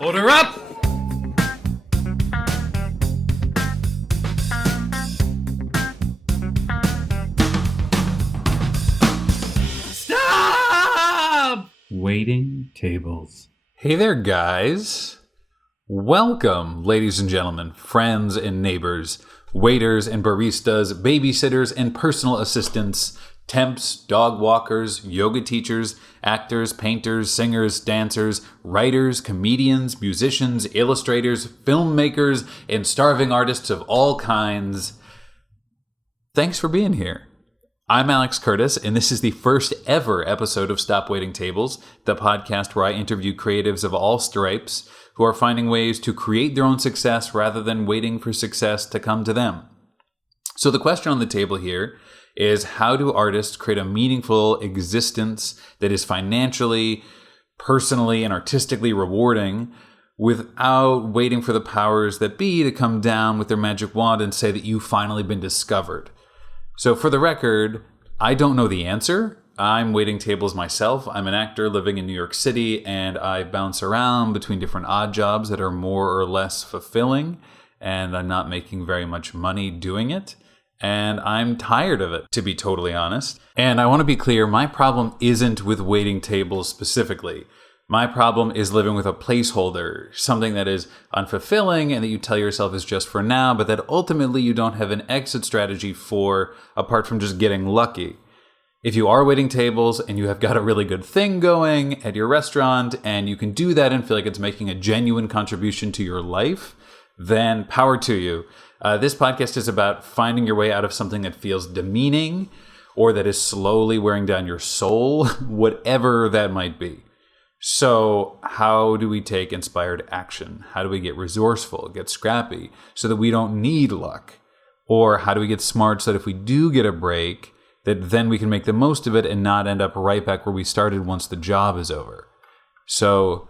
Order up! Stop! Waiting tables. Hey there, guys. Welcome, ladies and gentlemen, friends and neighbors, waiters and baristas, babysitters and personal assistants, temps, dog walkers, yoga teachers, actors, painters, singers, dancers, writers, comedians, musicians, illustrators, filmmakers, and starving artists of all kinds. Thanks for being here. I'm Alex Curtis, and this is the first ever episode of Stop Waiting Tables, the podcast where I interview creatives of all stripes who are finding ways to create their own success rather than waiting for success to come to them. So the question on the table here is, how do artists create a meaningful existence that is financially, personally, and artistically rewarding without waiting for the powers that be to come down with their magic wand and say that you've finally been discovered? So for the record, I don't know the answer. I'm waiting tables myself. I'm an actor living in New York City, and I bounce around between different odd jobs that are more or less fulfilling, and I'm not making very much money doing it. And I'm tired of it, to be totally honest. And I want to be clear, my problem isn't with waiting tables specifically. My problem is living with a placeholder, something that is unfulfilling and that you tell yourself is just for now, but that ultimately you don't have an exit strategy for, apart from just getting lucky. If you are waiting tables and you have got a really good thing going at your restaurant and you can do that and feel like it's making a genuine contribution to your life, then power to you. This podcast is about finding your way out of something that feels demeaning or that is slowly wearing down your soul, whatever that might be. So how do we take inspired action? How do we get resourceful, get scrappy, so that we don't need luck? Or how do we get smart so that if we do get a break, that then we can make the most of it and not end up right back where we started once the job is over? So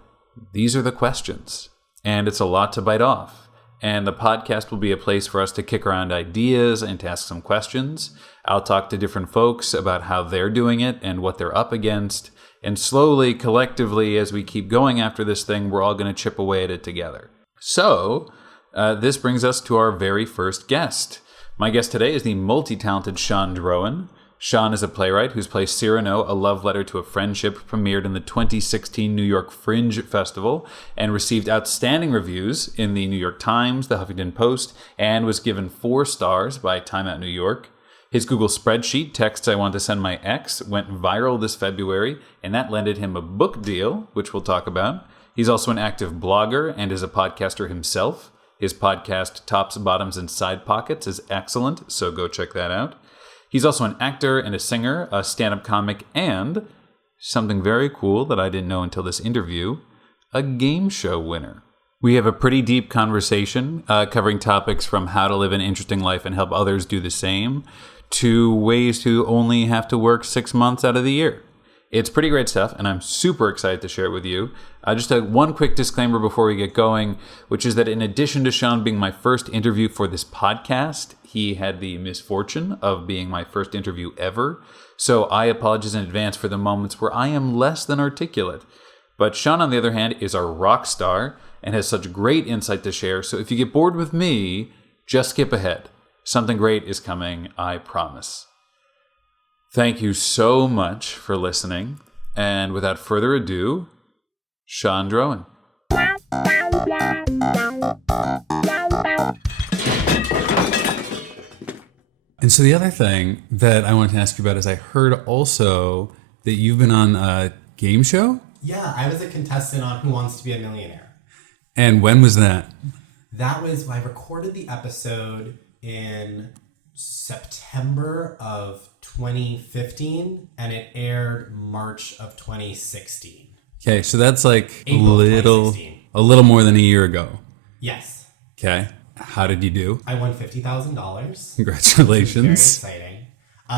these are the questions, and it's a lot to bite off. And the podcast will be a place for us to kick around ideas and to ask some questions. I'll talk to different folks about how they're doing it and what they're up against. And slowly, collectively, as we keep going after this thing, we're all going to chip away at it together. So this brings us to our very first guest. My guest today is the multi-talented Drohan Drohan. Sean is a playwright whose play Cyrano, A Love Letter to a Friendship, premiered in the 2016 New York Fringe Festival and received outstanding reviews in the New York Times, the Huffington Post, and was given 4 stars by Time Out New York. His Google spreadsheet, Texts I Want to Send My Ex, went viral this February, and that landed him a book deal, which we'll talk about. He's also an active blogger and is a podcaster himself. His podcast, Tops, Bottoms, and Side Pockets, is excellent, so go check that out. He's also an actor and a singer, a stand-up comic, and something very cool that I didn't know until this interview, a game show winner. We have a pretty deep conversation covering topics from how to live an interesting life and help others do the same to ways to only have to work 6 months out of the year. It's pretty great stuff, and I'm super excited to share it with you. Just one quick disclaimer before we get going, which is that in addition to Sean being my first interview for this podcast, he had the misfortune of being my first interview ever. So I apologize in advance for the moments where I am less than articulate. But Sean, on the other hand, is a rock star and has such great insight to share. So if you get bored with me, just skip ahead. Something great is coming, I promise. Thank you so much for listening. And without further ado, Drohan Drohan. And so the other thing that I wanted to ask you about is I heard also that you've been on a game show? Yeah, I was a contestant on Who Wants to Be a Millionaire. And when was that? That was, I recorded the episode in September of 2015, and it aired March of 2016. Okay, so that's like a April little more than a year ago. Yes. Okay, how did you do? I won $50,000. Congratulations. Very exciting.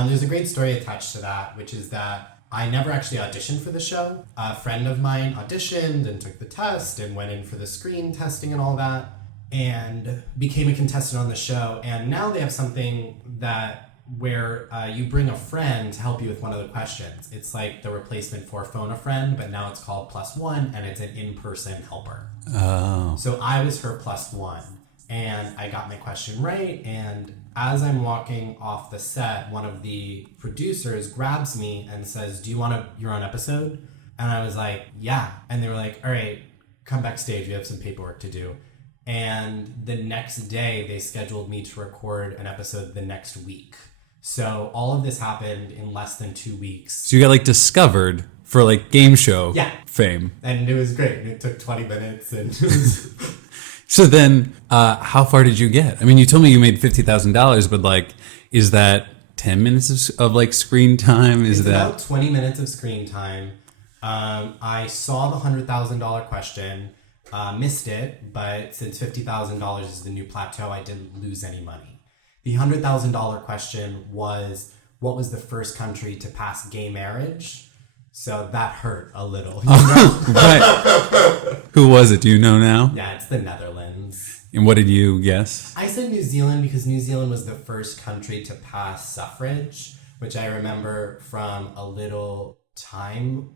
There's a great story attached to that, which is that I never actually auditioned for the show. A friend of mine auditioned and took the test and went in for the screen testing and all that, and became a contestant on the show. And now they have something that where you bring a friend to help you with one of the questions. It's like the replacement for phone a friend, but now it's called +1, and it's an in-person helper. Oh. So I was her +1, and I got my question right, and as I'm walking off the set, one of the producers grabs me and says, "Do you want your own episode?" And I was like, "Yeah." And they were like, "All right, come backstage, we have some paperwork to do." And the next day, they scheduled me to record an episode the next week. So all of this happened in less than 2 weeks. So you got like discovered for like game show fame. And it was great. It took 20 minutes. And it was So then how far did you get? I mean, you told me you made $50,000, but like, is that 10 minutes of like screen time? Is that about 20 minutes of screen time? I saw the $100,000 question, missed it, but since $50,000 is the new plateau, I didn't lose any money. The $100,000 question was, what was the first country to pass gay marriage? So that hurt a little. right? Who was it? Do you know now? Yeah, it's the Netherlands. And what did you guess? I said New Zealand because New Zealand was the first country to pass suffrage, which I remember from a little Time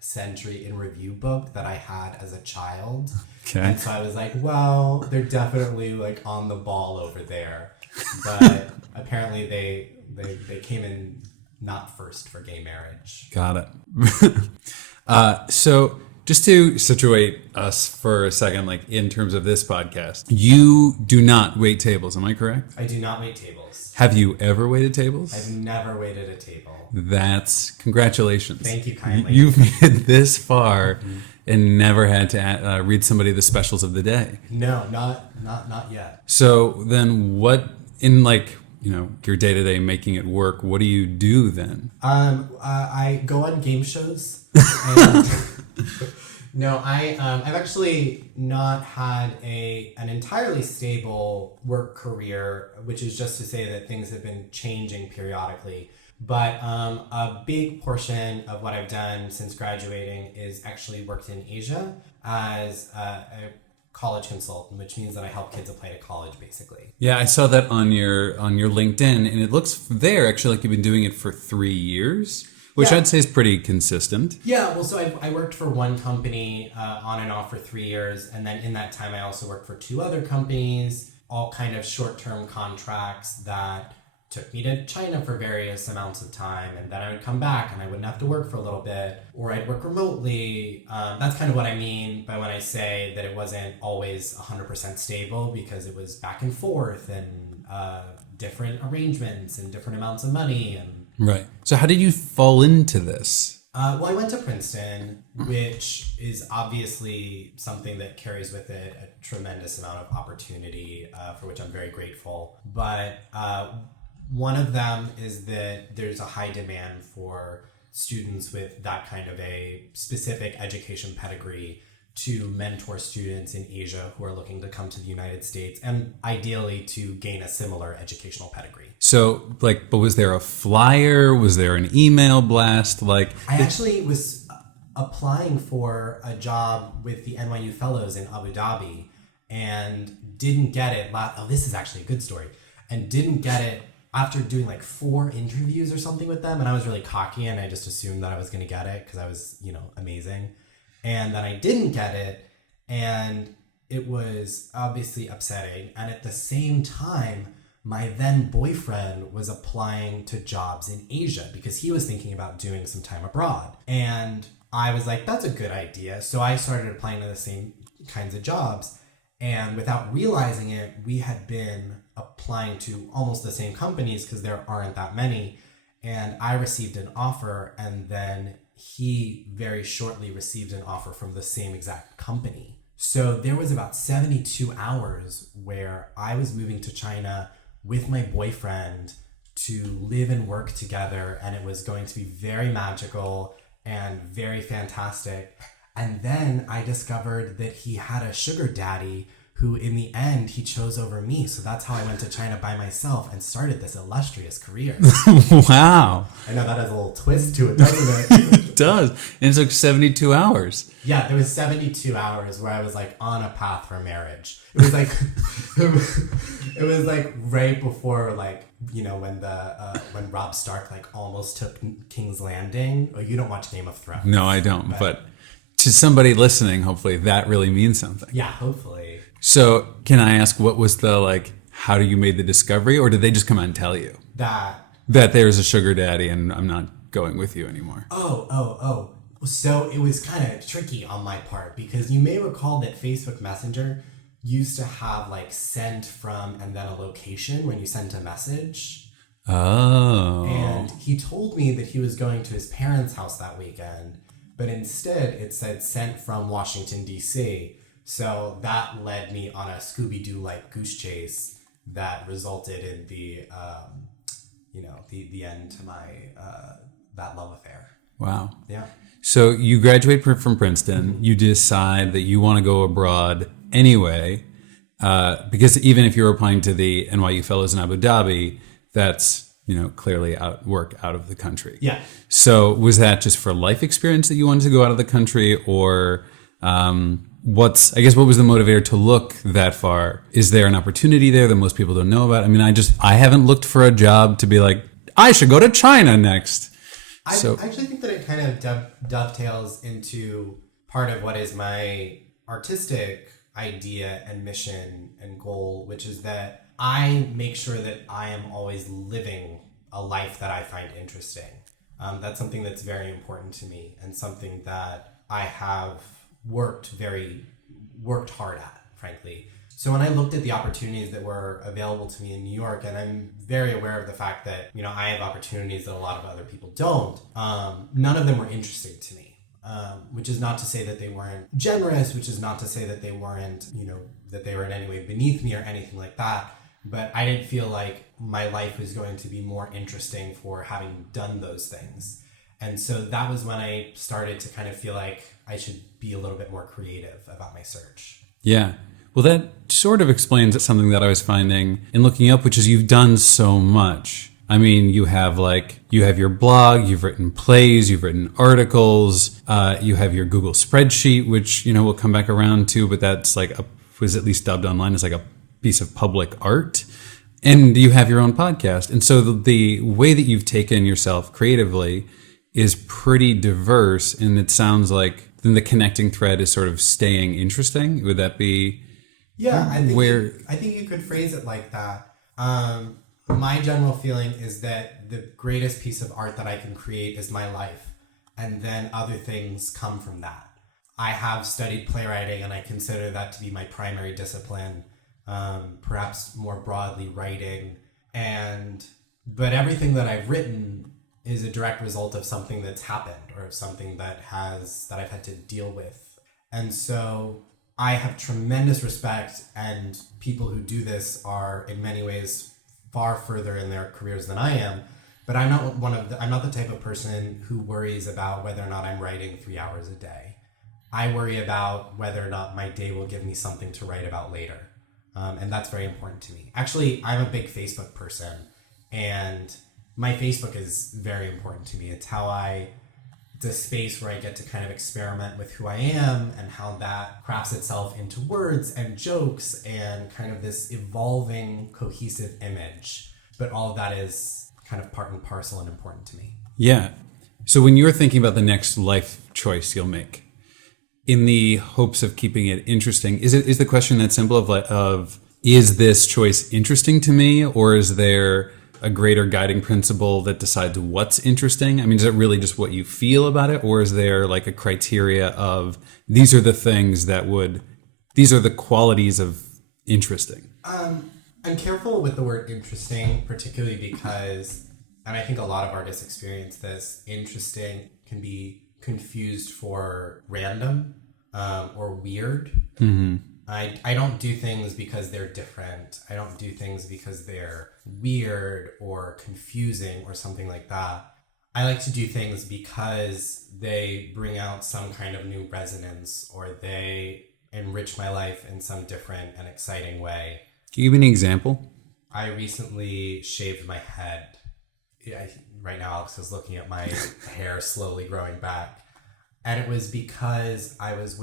Century in Review book that I had as a child. Okay. And so I was like, well, they're definitely like on the ball over there. But apparently they came in not first for gay marriage. Got it. So just to situate us for a second, like in terms of this podcast, you do not wait tables. Am I correct? I do not wait tables. Have you ever waited tables? I've never waited a table. That's congratulations. Thank you kindly. You've made it this far and never had to read somebody the specials of the day. No, not yet. So then what in your day-to-day making it work, what do you do then? I go on game shows. And no, I've actually not had an entirely stable work career, which is just to say that things have been changing periodically. But a big portion of what I've done since graduating is actually worked in Asia as a college consultant, which means that I help kids apply to college, basically. Yeah, I saw that on your LinkedIn, and it looks there actually like you've been doing it for 3 years, which I'd say is pretty consistent. Yeah, well, so I worked for one company on and off for 3 years, and then in that time I also worked for 2 other companies, all kind of short-term contracts that took me to China for various amounts of time, and then I would come back and I wouldn't have to work for a little bit, or I'd work remotely. That's kind of what I mean by when I say that it wasn't always 100% stable, because it was back and forth and different arrangements and different amounts of money. And Right. So how did you fall into this? well, I went to Princeton, which is obviously something that carries with it a tremendous amount of opportunity, for which I'm very grateful. But one of them is that there's a high demand for students with that kind of a specific education pedigree to mentor students in Asia who are looking to come to the United States, and ideally to gain a similar educational pedigree. So, but was there a flyer? Was there an email blast? I actually was applying for a job with the NYU Fellows in Abu Dhabi and didn't get it. This is actually a good story. And didn't get it after doing 4 interviews or something with them. And I was really cocky and I just assumed that I was going to get it because I was, amazing. And then I didn't get it. And it was obviously upsetting. And at the same time, my then boyfriend was applying to jobs in Asia because he was thinking about doing some time abroad. And I was like, that's a good idea. So I started applying to the same kinds of jobs. And without realizing it, we had been applying to almost the same companies because there aren't that many. And I received an offer, and then he very shortly received an offer from the same exact company. So there was about 72 hours where I was moving to China with my boyfriend to live and work together, and it was going to be very magical and very fantastic. And then I discovered that he had a sugar daddy who in the end he chose over me. So that's how I went to China by myself and started this illustrious career. Wow. I know that has a little twist to it, doesn't it? It does. And it took 72 hours. Yeah, there was 72 hours where I was on a path for marriage. It was it was right before when Robb Stark like almost took King's Landing. Oh, you don't watch Game of Thrones. No, I don't. But to somebody listening, hopefully that really means something. Yeah, hopefully. So can I ask, what was the like? How you made the discovery, or did they just come out and tell you That there's a sugar daddy and I'm not going with you anymore? Oh. So it was kind of tricky on my part because you may recall that Facebook Messenger used to have like sent from and then a location when you sent a message. Oh. And he told me that he was going to his parents' house that weekend, but instead it said sent from Washington, D.C. So that led me on a Scooby-Doo-like goose chase that resulted in the end to my that love affair. Wow. Yeah. So you graduate from Princeton. You decide that you want to go abroad anyway, because even if you're applying to the NYU Fellows in Abu Dhabi, that's clearly work out of the country. Yeah. So was that just for life experience that you wanted to go out of the country, or what was the motivator to look that far? Is there an opportunity there that most people don't know about? I mean, I haven't looked for a job to be like, I should go to China next. I actually think that it kind of dovetails into part of what is my artistic idea and mission and goal, which is that I make sure that I am always living a life that I find interesting. That's something that's very important to me and something that I have worked hard at, frankly. So when I looked at the opportunities that were available to me in New York, and I'm very aware of the fact that, I have opportunities that a lot of other people don't, none of them were interesting to me, which is not to say that they weren't generous, which is not to say that they weren't, that they were in any way beneath me or anything like that. But I didn't feel like my life was going to be more interesting for having done those things. And so that was when I started to kind of feel like I should be a little bit more creative about my search. Yeah. Well, that sort of explains something that I was finding in looking up, which is you've done so much. I mean, you have your blog, you've written plays, you've written articles, you have your Google spreadsheet, which, we'll come back around to, but that's was at least dubbed online as like a piece of public art. And you have your own podcast. And so the way that you've taken yourself creatively is pretty diverse. And it sounds like then the connecting thread is sort of staying interesting. Would that be... Yeah, I think you could phrase it like that. My general feeling is that the greatest piece of art that I can create is my life, and then other things come from that. I have studied playwriting, and I consider that to be my primary discipline, perhaps more broadly writing. But everything that I've written is a direct result of something that's happened or something that I've had to deal with. And so I have tremendous respect, and people who do this are in many ways far further in their careers than I am. But I'm not the type of person who worries about whether or not I'm writing 3 hours a day. I worry about whether or not my day will give me something to write about later. And that's very important to me. Actually, I'm a big Facebook person, and my Facebook is very important to me. It's the space where I get to kind of experiment with who I am and how that crafts itself into words and jokes and kind of this evolving, cohesive image. But all of that is kind of part and parcel and important to me. Yeah. So when you're thinking about the next life choice you'll make, in the hopes of keeping it interesting, is the question that simple of is this choice interesting to me, or is there a greater guiding principle that decides what's interesting? I mean, is it really just what you feel about it, or is there like a criteria of these are the qualities of interesting? I'm careful with the word interesting, particularly because, and I think a lot of artists experience this, interesting can be confused for random or weird. Mm-hmm. I don't do things because they're different. I don't do things because they're weird or confusing or something like that. I like to do things because they bring out some kind of new resonance, or they enrich my life in some different and exciting way. Can you give me an example? I recently shaved my head. Right now Alex is looking at my hair slowly growing back. And it was because I was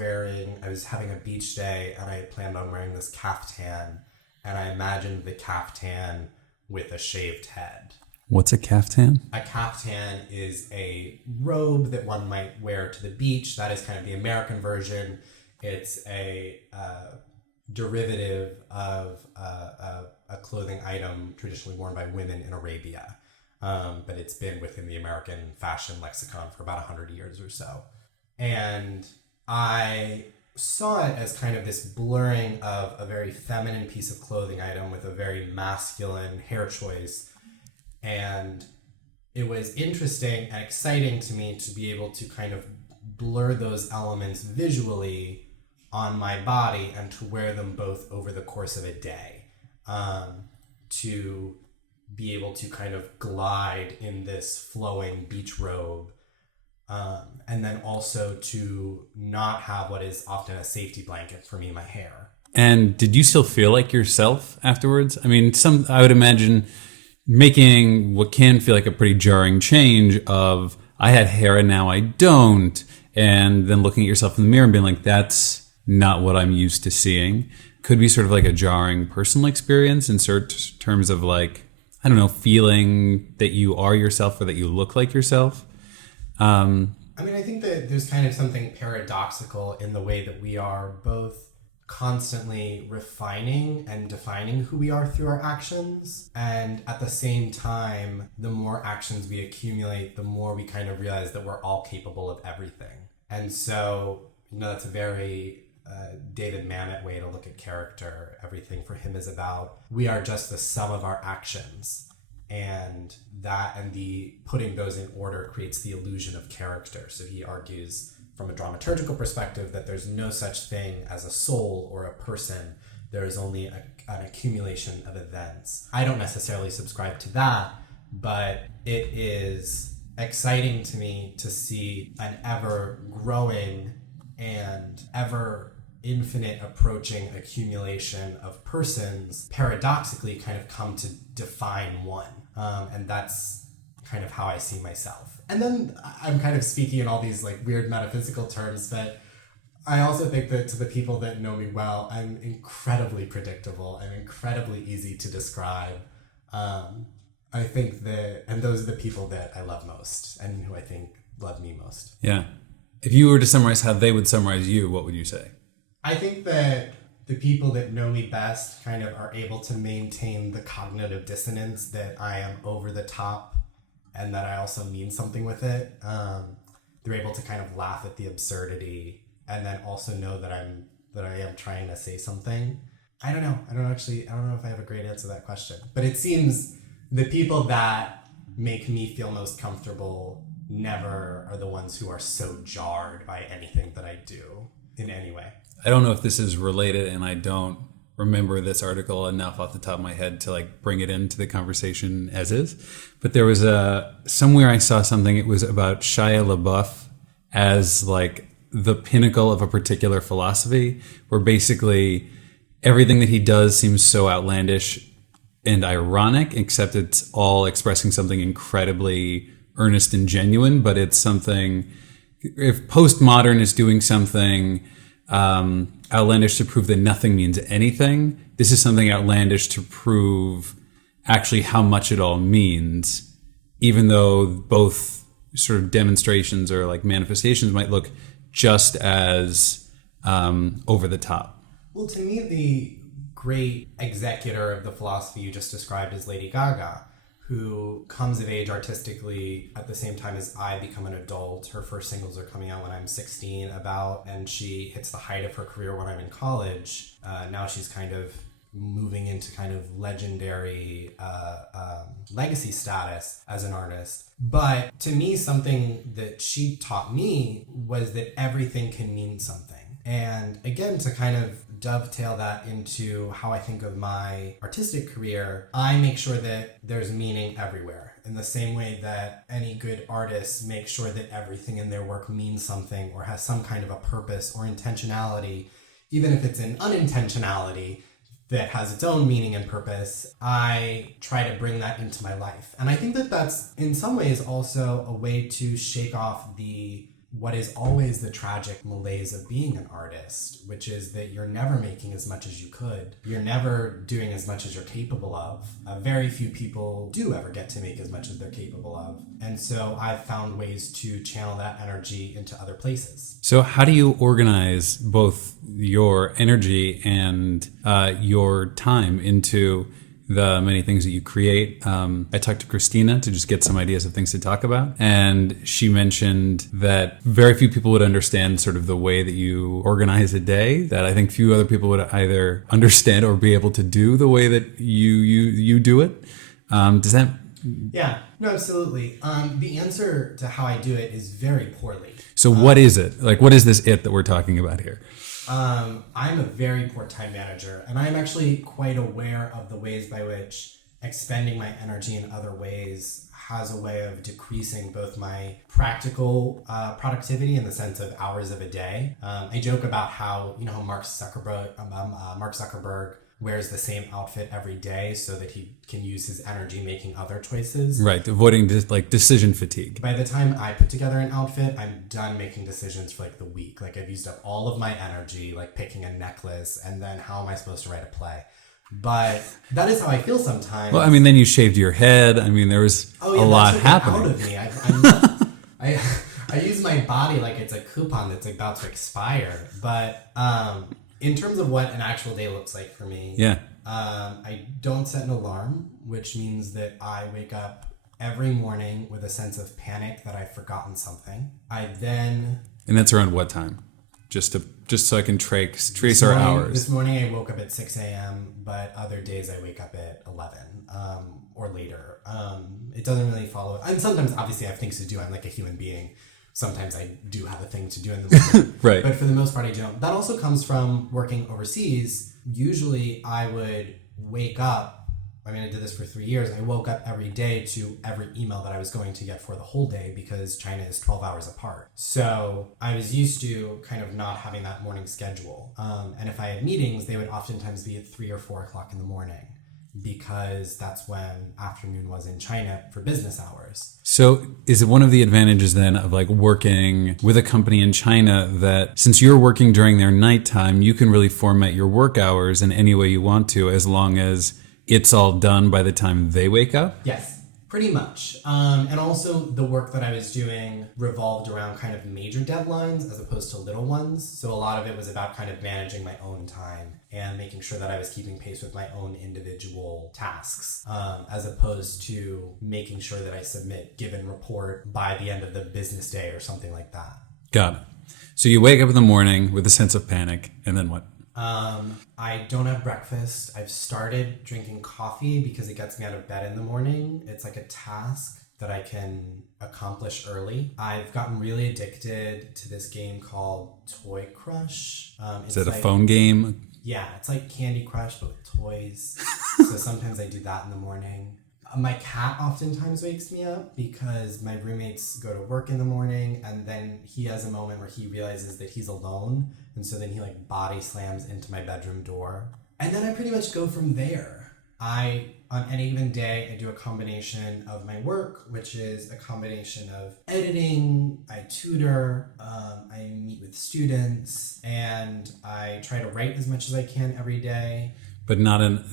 having a beach day, and I planned on wearing this caftan, and I imagined the caftan with a shaved head. What's a caftan? A caftan is a robe that one might wear to the beach. That is kind of the American version. It's a derivative of a clothing item traditionally worn by women in Arabia. But it's been within the American fashion lexicon for about 100 years or so. And I saw it as kind of this blurring of a very feminine piece of clothing item with a very masculine hair choice. And it was interesting and exciting to me to be able to kind of blur those elements visually on my body and to wear them both over the course of a day. To be able to kind of glide in this flowing beach robe. And then also to not have what is often a safety blanket for me, my hair. And did you still feel like yourself afterwards? I mean, I would imagine making what can feel like a pretty jarring change of I had hair and now I don't, and then looking at yourself in the mirror and being like, that's not what I'm used to seeing, could be sort of like a jarring personal experience in certain terms of like, I don't know, feeling that you are yourself or that you look like yourself. I mean, I think that there's kind of something paradoxical in the way that we are both constantly refining and defining who we are through our actions. And at the same time, the more actions we accumulate, the more we kind of realize that we're all capable of everything. And so, that's a very David Mamet way to look at character. Everything for him is about, we are just the sum of our actions. And the putting those in order creates the illusion of character. So he argues from a dramaturgical perspective that there's no such thing as a soul or a person. There is only an accumulation of events. I don't necessarily subscribe to that, but it is exciting to me to see an ever growing and ever infinite approaching accumulation of persons paradoxically kind of come to define one. And that's kind of how I see myself. And then I'm kind of speaking in all these like weird metaphysical terms, but I also think that to the people that know me well, I'm incredibly predictable and incredibly easy to describe. I think that, and those are the people that I love most and who I think love me most. Yeah. If you were to summarize how they would summarize you, what would you say? I think that the people that know me best kind of are able to maintain the cognitive dissonance that I am over the top and that I also mean something with it. They're able to kind of laugh at the absurdity and then also know that I am trying to say something. I don't know. I don't know if I have a great answer to that question. But it seems the people that make me feel most comfortable never are the ones who are so jarred by anything that I do in any way. I don't know if this is related, and I don't remember this article enough off the top of my head to like bring it into the conversation as is. But there was somewhere I saw something. It was about Shia LaBeouf as like the pinnacle of a particular philosophy, where basically everything that he does seems so outlandish and ironic, except it's all expressing something incredibly earnest and genuine. But it's something, if postmodern is doing something outlandish to prove that nothing means anything, this is something outlandish to prove actually how much it all means, even though both sort of demonstrations or like manifestations might look just as over the top. Well, to me, the great executor of the philosophy you just described is Lady Gaga, who comes of age artistically at the same time as I become an adult. Her first singles are coming out when I'm 16 and she hits the height of her career when I'm in college. Now she's kind of moving into kind of legendary legacy status as an artist. But to me, something that she taught me was that everything can mean something. And again, to kind of dovetail that into how I think of my artistic career, I make sure that there's meaning everywhere. In the same way that any good artists make sure that everything in their work means something or has some kind of a purpose or intentionality, even if it's an unintentionality that has its own meaning and purpose, I try to bring that into my life. And I think that that's in some ways also a way to shake off the what is always the tragic malaise of being an artist, which is that you're never making as much as you could. You're never doing as much as you're capable of. Very few people do ever get to make as much as they're capable of. And so I've found ways to channel that energy into other places. So how do you organize both your energy and your time into the many things that you create? I talked to Christina to just get some ideas of things to talk about. And she mentioned that very few people would understand sort of the way that you organize a day, that I think few other people would either understand or be able to do the way that you do it. Does that... Yeah, no, absolutely. The answer to how I do it is very poorly. So what is it? Like, what is this it that we're talking about here? I'm a very poor time manager, and I'm actually quite aware of the ways by which expending my energy in other ways has a way of decreasing both my practical productivity in the sense of hours of a day. I joke about how, you know, Mark Zuckerberg wears the same outfit every day so that he can use his energy making other choices. Right, avoiding decision fatigue. By the time I put together an outfit, I'm done making decisions for like the week. Like I've used up all of my energy, like picking a necklace, and then how am I supposed to write a play? But that is how I feel sometimes. Well, I mean, then you shaved your head. I mean, there was a lot happening. Out of me. I use my body like it's a coupon that's about to expire. But in terms of what an actual day looks like for me, I don't set an alarm, which means that I wake up every morning with a sense of panic that I've forgotten something. And that's around what time? Just so I can trace our hours. This morning I woke up at 6 a.m., but other days I wake up at 11 or later. It doesn't really follow. And sometimes, obviously, I have things to do. I'm like a human being. Sometimes I do have a thing to do in the morning. Right. But for the most part, I don't. That also comes from working overseas. Usually I would wake up. I mean, I did this for 3 years. I woke up every day to every email that I was going to get for the whole day because China is 12 hours apart. So I was used to kind of not having that morning schedule. And if I had meetings, they would oftentimes be at 3 or 4 o'clock in the morning because that's when afternoon was in China for business hours. So is it one of the advantages then of like working with a company in China that since you're working during their nighttime, you can really format your work hours in any way you want to as long as it's all done by the time they wake up? Yes, pretty much. And also the work that I was doing revolved around kind of major deadlines as opposed to little ones. So a lot of it was about kind of managing my own time and making sure that I was keeping pace with my own individual tasks, as opposed to making sure that I submit given report by the end of the business day or something like that. Got it. So you wake up in the morning with a sense of panic, and then what? I don't have breakfast. I've started drinking coffee because it gets me out of bed in the morning. It's like a task that I can accomplish early. I've gotten really addicted to this game called Toy Crush. Is it a phone game? Yeah, it's like Candy Crush, but with toys. So sometimes I do that in the morning. My cat oftentimes wakes me up because my roommates go to work in the morning and then he has a moment where he realizes that he's alone. And so then he like body slams into my bedroom door. And then I pretty much go from there. On any given day, I do a combination of my work, which is a combination of editing, I tutor, I meet with students, and I try to write as much as I can every day. But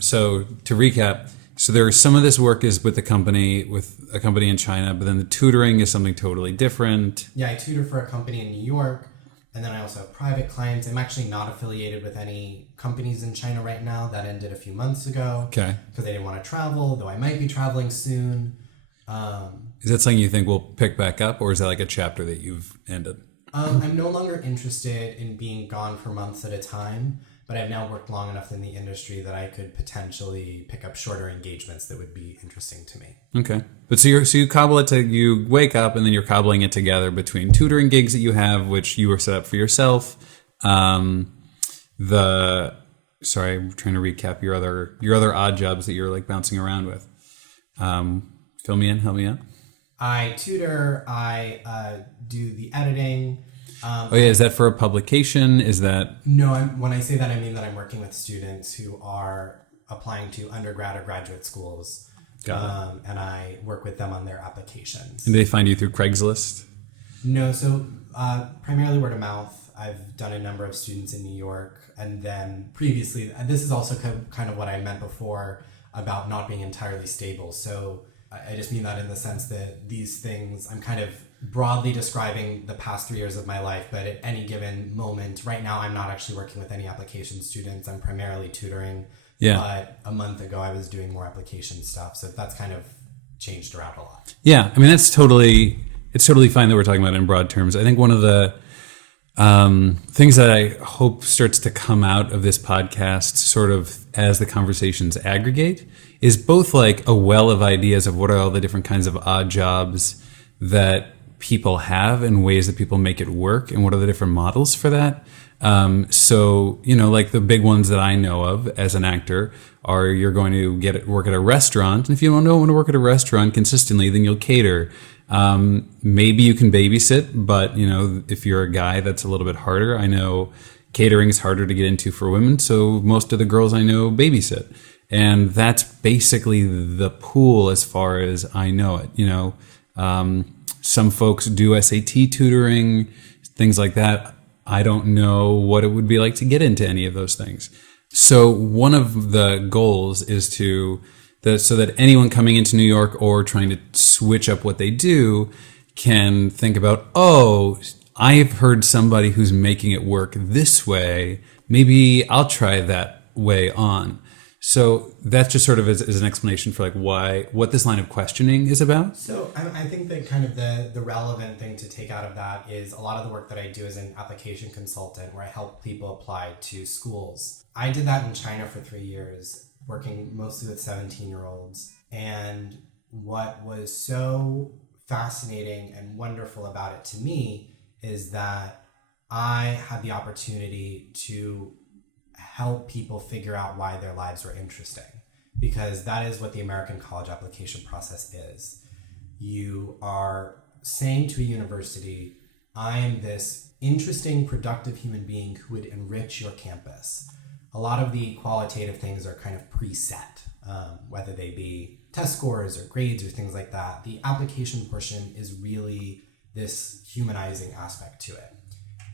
so to recap, so there is some of this work is with a company in China, but then the tutoring is something totally different. Yeah, I tutor for a company in New York. And then I also have private clients. I'm actually not affiliated with any companies in China right now. That ended a few months ago. Okay. Because I didn't want to travel, though I might be traveling soon. Is that something you think will pick back up, or is that like a chapter that you've ended? I'm no longer interested in being gone for months at a time, but I've now worked long enough in the industry that I could potentially pick up shorter engagements that would be interesting to me. Okay. But so you cobble it you wake up and then you're cobbling it together between tutoring gigs that you have, which you were set up for yourself. Sorry, I'm trying to recap your other odd jobs that you're like bouncing around with. Fill me in, help me out. I tutor, I do the editing. Is that for a publication? Is that... No, when I say that, I mean that I'm working with students who are applying to undergrad or graduate schools. Got it. And I work with them on their applications. And do they find you through Craigslist? No, so primarily word of mouth. I've done a number of students in New York, and then previously, and this is also kind of what I meant before about not being entirely stable. So I just mean that in the sense that these things, I'm kind of broadly describing the past 3 years of my life, but at any given moment, right now I'm not actually working with any application students. I'm primarily tutoring. Yeah. But a month ago I was doing more application stuff. So that's kind of changed around a lot. Yeah. I mean, it's totally fine that we're talking about it in broad terms. I think one of the things that I hope starts to come out of this podcast sort of as the conversations aggregate is both like a well of ideas of what are all the different kinds of odd jobs that people have and ways that people make it work and what are the different models for that. So, like the big ones that I know of as an actor are you're going to work at a restaurant. And if you don't want to work at a restaurant consistently, then you'll cater. Maybe you can babysit, but if you're a guy, that's a little bit harder. I know catering is harder to get into for women. So most of the girls I know babysit. And that's basically the pool as far as I know it. Some folks do SAT tutoring, things like that. I don't know what it would be like to get into any of those things. So one of the goals is so that anyone coming into New York or trying to switch up what they do can think about, oh, I've heard somebody who's making it work this way. Maybe I'll try that way on. So that's just sort of as an explanation for like what this line of questioning is about. So I think that kind of the relevant thing to take out of that is a lot of the work that I do as an application consultant where I help people apply to schools. I did that in China for 3 years, working mostly with 17-year-olds. And what was so fascinating and wonderful about it to me is that I had the opportunity to help people figure out why their lives were interesting, because that is what the American college application process is. You are saying to a university, I am this interesting, productive human being who would enrich your campus. A lot of the qualitative things are kind of preset, whether they be test scores or grades or things like that. The application portion is really this humanizing aspect to it.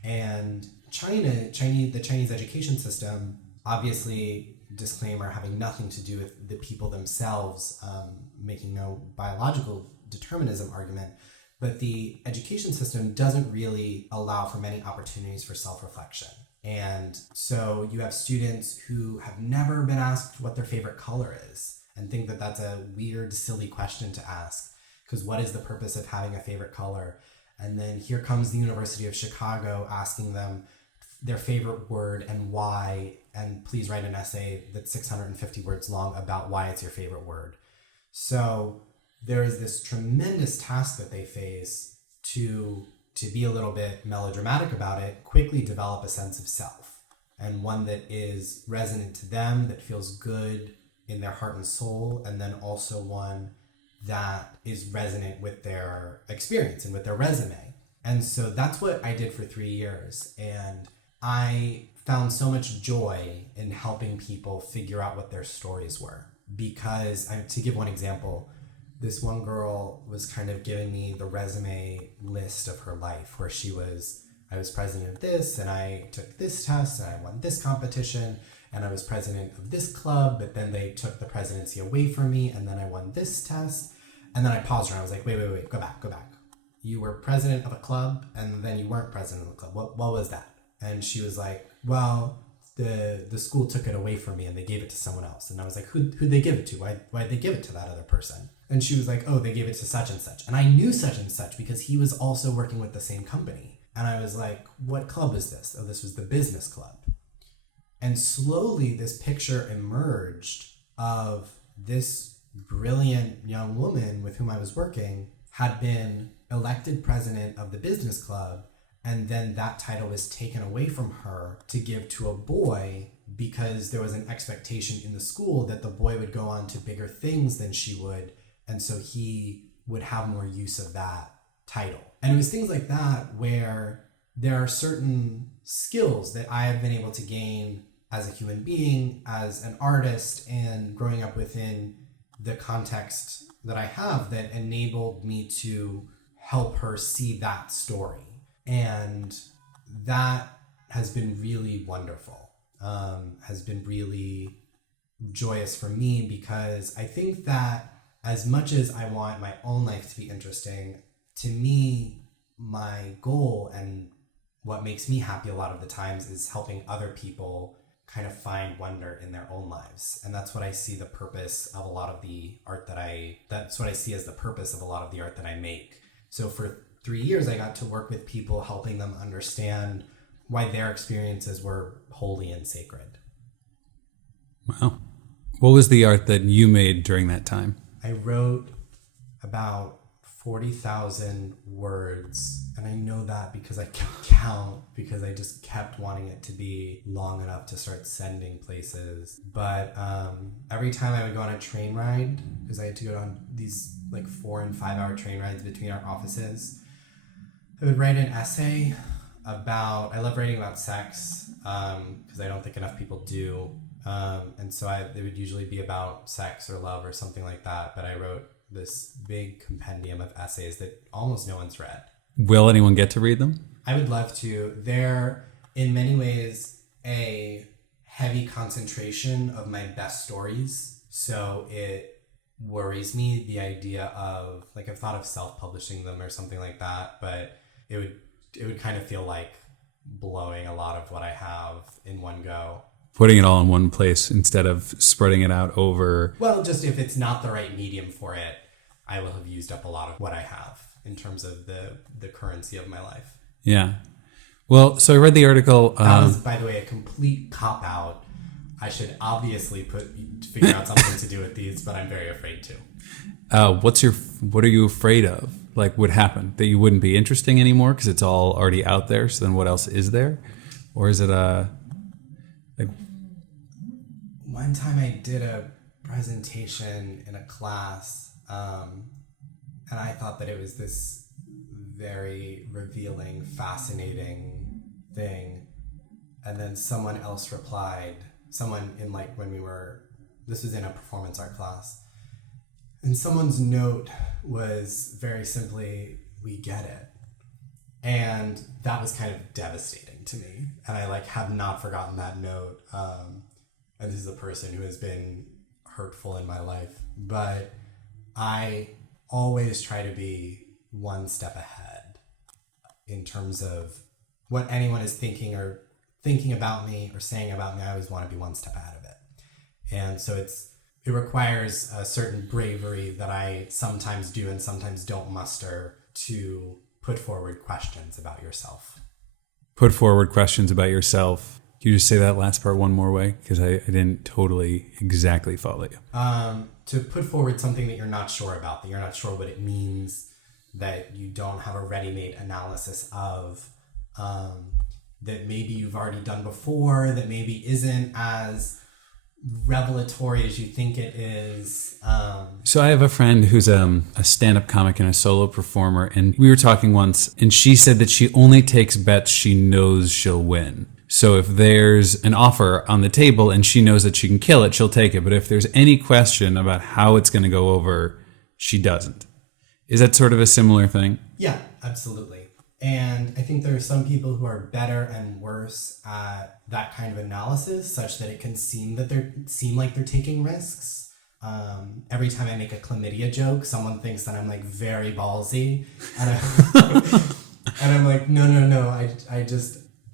And the Chinese education system, obviously, disclaimer, having nothing to do with the people themselves, making no biological determinism argument, but the education system doesn't really allow for many opportunities for self-reflection. And so you have students who have never been asked what their favorite color is and think that that's a weird, silly question to ask, because what is the purpose of having a favorite color? And then here comes the University of Chicago asking them their favorite word and why, and please write an essay that's 650 words long about why it's your favorite word. So there is this tremendous task that they face to be a little bit melodramatic about it, quickly develop a sense of self, and one that is resonant to them, that feels good in their heart and soul, and then also one that is resonant with their experience and with their resume. And so that's what I did for 3 years. And I found so much joy in helping people figure out what their stories were. Because, to give one example, this one girl was kind of giving me the resume list of her life, where I was president of this, and I took this test, and I won this competition, and I was president of this club, but then they took the presidency away from me, and then I won this test. And then I paused her, and I was like, wait, go back. You were president of a club, and then you weren't president of the club. What was that? And she was like, well, the school took it away from me, and they gave it to someone else. And I was like, who'd they give it to? Why'd they give it to that other person? And she was like, oh, they gave it to such and such. And I knew such and such because he was also working with the same company. And I was like, what club is this? Oh, this was the business club. And slowly this picture emerged of this brilliant young woman with whom I was working had been elected president of the business club, and then that title was taken away from her to give to a boy because there was an expectation in the school that the boy would go on to bigger things than she would, and so he would have more use of that title. And it was things like that where there are certain skills that I have been able to gain as a human being, as an artist, and growing up within the context that I have that enabled me to help her see that story. And that has been really wonderful, has been really joyous for me, because I think that as much as I want my own life to be interesting, to me, my goal and what makes me happy a lot of the times is helping other people kind of find wonder in their own lives. And that's what I see the purpose of a lot of the art that's what I see as the purpose of a lot of the art that I make. So for 3 years, I got to work with people, helping them understand why their experiences were holy and sacred. Wow. What was the art that you made during that time? I wrote about 40,000 words, and I know that because I can count, because I just kept wanting it to be long enough to start sending places. But every time I would go on a train ride, because I had to go on these like 4 and 5 hour train rides between our offices, I would write an essay about, I love writing about sex, because I don't think enough people do. And so it would usually be about sex or love or something like that. But I wrote this big compendium of essays that almost no one's read. Will anyone get to read them? I would love to. They're, in many ways, a heavy concentration of my best stories. So it worries me, the idea of, like, I've thought of self-publishing them or something like that, but it would kind of feel like blowing a lot of what I have in one go. Putting it all in one place instead of spreading it out over... Well, just if it's not the right medium for it, I will have used up a lot of what I have in terms of the currency of my life. Yeah. Well, so I read the article... That was, by the way, a complete cop-out. I should obviously figure out something to do with these, but I'm very afraid to. What are you afraid of? Like, what happened? That you wouldn't be interesting anymore because it's all already out there, so then what else is there? Or is it One time I did a presentation in a class, and I thought that it was this very revealing, fascinating thing. And then someone else replied, someone in this was in a performance art class. And someone's note was very simply, "We get it." And that was kind of devastating to me. And I have not forgotten that note. And this is a person who has been hurtful in my life, but I always try to be one step ahead in terms of what anyone is thinking about me or saying about me. I always want to be one step ahead of it. And so it requires a certain bravery that I sometimes do and sometimes don't muster to put forward questions about yourself. Put forward questions about yourself. Can you just say that last part one more way? Because I didn't totally exactly follow you. To put forward something that you're not sure about, that you're not sure what it means, that you don't have a ready-made analysis of, that maybe you've already done before, that maybe isn't as revelatory as you think it is. So I have a friend who's a stand-up comic and a solo performer, and we were talking once, and she said that she only takes bets she knows she'll win. So if there's an offer on the table and she knows that she can kill it, she'll take it. But if there's any question about how it's going to go over, she doesn't. Is that sort of a similar thing? Yeah, absolutely. And I think there are some people who are better and worse at that kind of analysis, such that it can seem like they're taking risks. Every time I make a chlamydia joke, someone thinks that I'm very ballsy, and I'm like, no.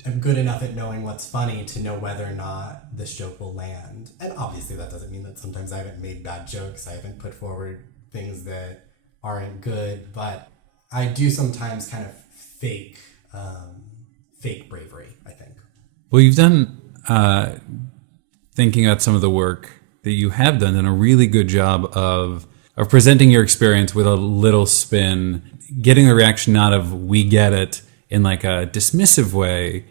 I'm good enough at knowing what's funny to know whether or not this joke will land. And obviously that doesn't mean that sometimes I haven't made bad jokes. I haven't put forward things that aren't good, but I do sometimes kind of fake bravery, I think. Well, you've done, thinking about some of the work that you have done a really good job of presenting your experience with a little spin, getting the reaction not of "we get it" in a dismissive way,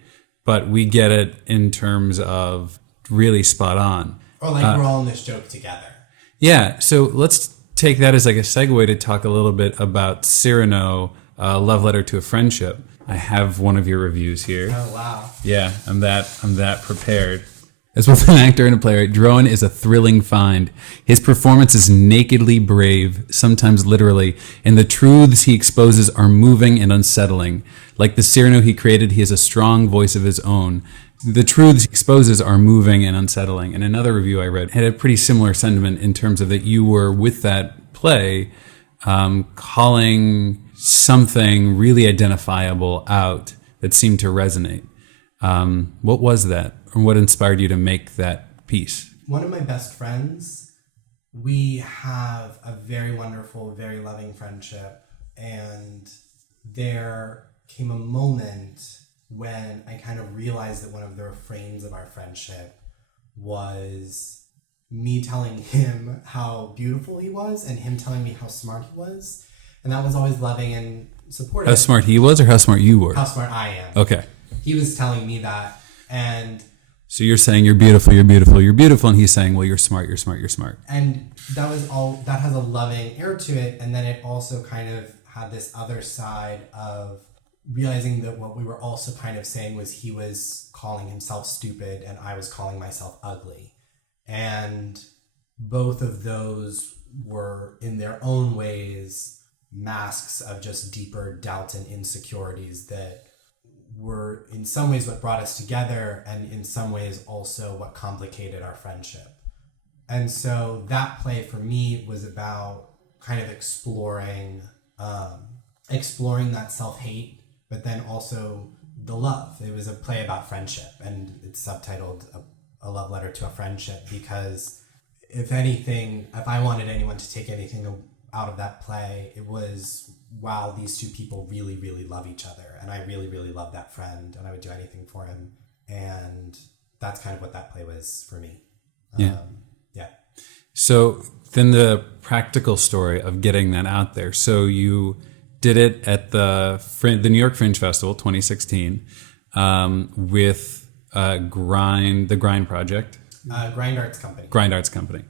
but we get it in terms of really spot on. Or we're all in this joke together. Yeah, so let's take that as a segue to talk a little bit about Cyrano, Love Letter to a Friendship. I have one of your reviews here. Oh, wow. Yeah, I'm that prepared. As both an actor and a playwright, Drohan is a thrilling find. His performance is nakedly brave, sometimes literally, and the truths he exposes are moving and unsettling. Like the Cyrano he created, he has a strong voice of his own. The truths he exposes are moving and unsettling. And another review I read had a pretty similar sentiment in terms of that you were, with that play, calling something really identifiable out that seemed to resonate. What was that? Or what inspired you to make that piece? One of my best friends, we have a very wonderful, very loving friendship. And there came a moment when I kind of realized that one of the refrains of our friendship was me telling him how beautiful he was and him telling me how smart he was. And that was always loving and supportive. How smart he was or how smart you were? How smart I am. Okay. He was telling me that. And so you're saying you're beautiful, you're beautiful, you're beautiful. And he's saying, well, you're smart, you're smart, you're smart. And that was all, that has a loving air to it. And then it also kind of had this other side of realizing that what we were also kind of saying was he was calling himself stupid and I was calling myself ugly. And both of those were in their own ways masks of just deeper doubts and insecurities that were in some ways what brought us together and in some ways also what complicated our friendship. And so that play for me was about kind of exploring that self-hate, but then also the love. It was a play about friendship, and it's subtitled a love letter to a friendship, because if anything, if I wanted anyone to take anything out of that play, it was, wow, these two people really, really love each other. And I really, really love that friend and I would do anything for him. And that's kind of what that play was for me. Yeah. Yeah. So then the practical story of getting that out there. So you did it at the New York Fringe Festival 2016 with the Grind Project. Grind Arts Company. Grind Arts Company.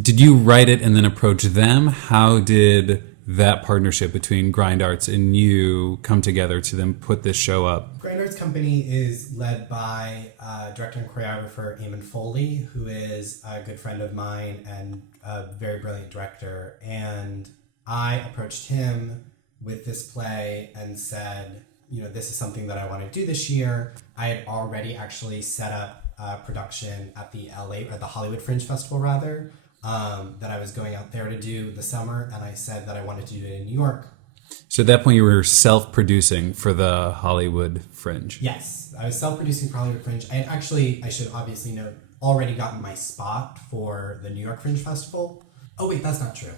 Did you write it and then approach them? How did that partnership between Grind Arts and you come together to then put this show up? Grind Arts Company is led by director and choreographer Eamon Foley, who is a good friend of mine and a very brilliant director. And I approached him with this play and said, this is something that I want to do this year. I had already actually set up production at the Hollywood Fringe Festival, that I was going out there to do the summer, and I said that I wanted to do it in New York. So at that point you were self-producing for the Hollywood Fringe? Yes, I was self-producing for Hollywood Fringe. I had actually, I should obviously note, already gotten my spot for the New York Fringe Festival. Oh wait, that's not true.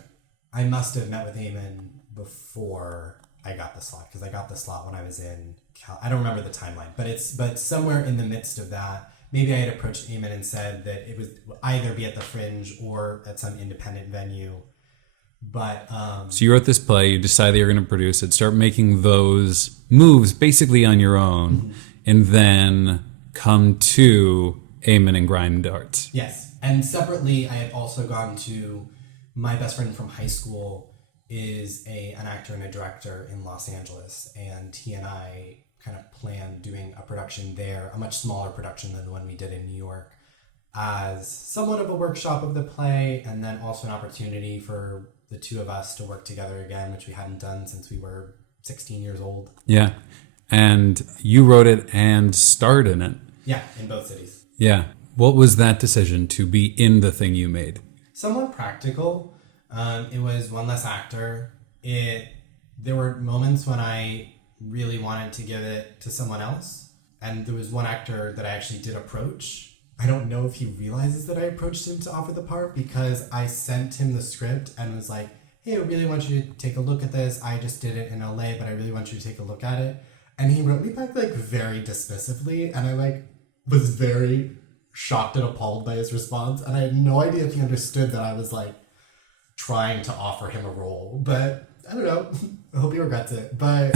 I must have met with Eamon before I got the slot, because I got the slot when I was in I don't remember the timeline, but somewhere in the midst of that, maybe I had approached Eamon and said that it would either be at the Fringe or at some independent venue. But so you wrote this play, you decided you're going to produce it, start making those moves basically on your own, and then come to Eamon and Grind Arts. Yes, and separately, I had also gone to my best friend from high school is an actor and a director in Los Angeles, and he and I kind of planned doing a production there, a much smaller production than the one we did in New York, as somewhat of a workshop of the play, and then also an opportunity for the two of us to work together again, which we hadn't done since we were 16 years old. Yeah. And you wrote it and starred in it. Yeah, in both cities. Yeah. What was that decision to be in the thing you made? Somewhat practical. It was one less actor. There were moments when I really wanted to give it to someone else. And there was one actor that I actually did approach. I don't know if he realizes that I approached him to offer the part, because I sent him the script and was like, hey, I really want you to take a look at this. I just did it in LA, but I really want you to take a look at it. And he wrote me back very dismissively. And I was very shocked and appalled by his response. And I had no idea if he understood that I was trying to offer him a role, but I don't know. I hope he regrets it. But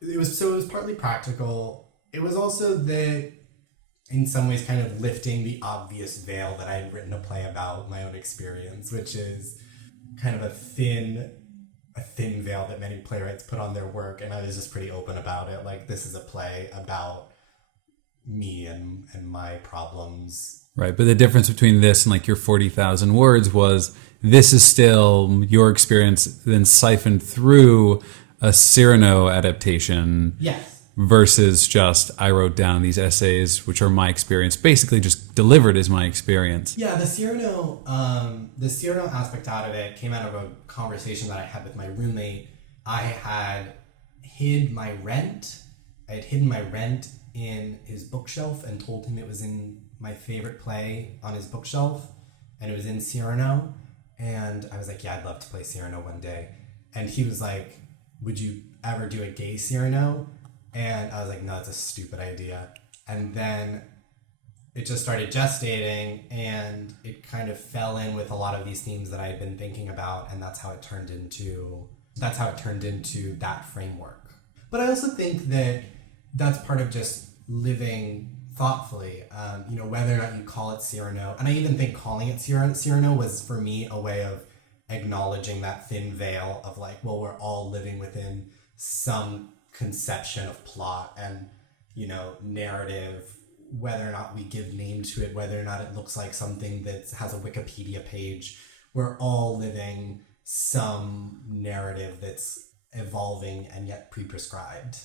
it was partly practical. It was also that in some ways kind of lifting the obvious veil that I had written a play about my own experience, which is kind of a thin veil that many playwrights put on their work. And I was just pretty open about it. This is a play about me and my problems. Right. But the difference between this and like your 40,000 words was this is still your experience then siphoned through a Cyrano adaptation. Yes. Versus just I wrote down these essays, which are my experience, basically just delivered as my experience. Yeah, the Cyrano aspect out of it came out of a conversation that I had with my roommate. I had hidden my rent in his bookshelf and told him it was in my favorite play on his bookshelf, and it was in Cyrano. And I was like, yeah, I'd love to play Cyrano one day. And he was like, would you ever do a gay Cyrano? And I was like, no, it's a stupid idea. And then it just started gestating, and it kind of fell in with a lot of these themes that I had been thinking about, and that's how it turned into that framework. But I also think that that's part of just living thoughtfully, whether or not you call it Cyrano. And I even think calling it Cyrano was for me a way of acknowledging that thin veil of like, well, we're all living within some conception of plot and narrative, whether or not we give name to it, whether or not it looks like something that has a Wikipedia page. We're all living some narrative that's evolving and yet pre-prescribed.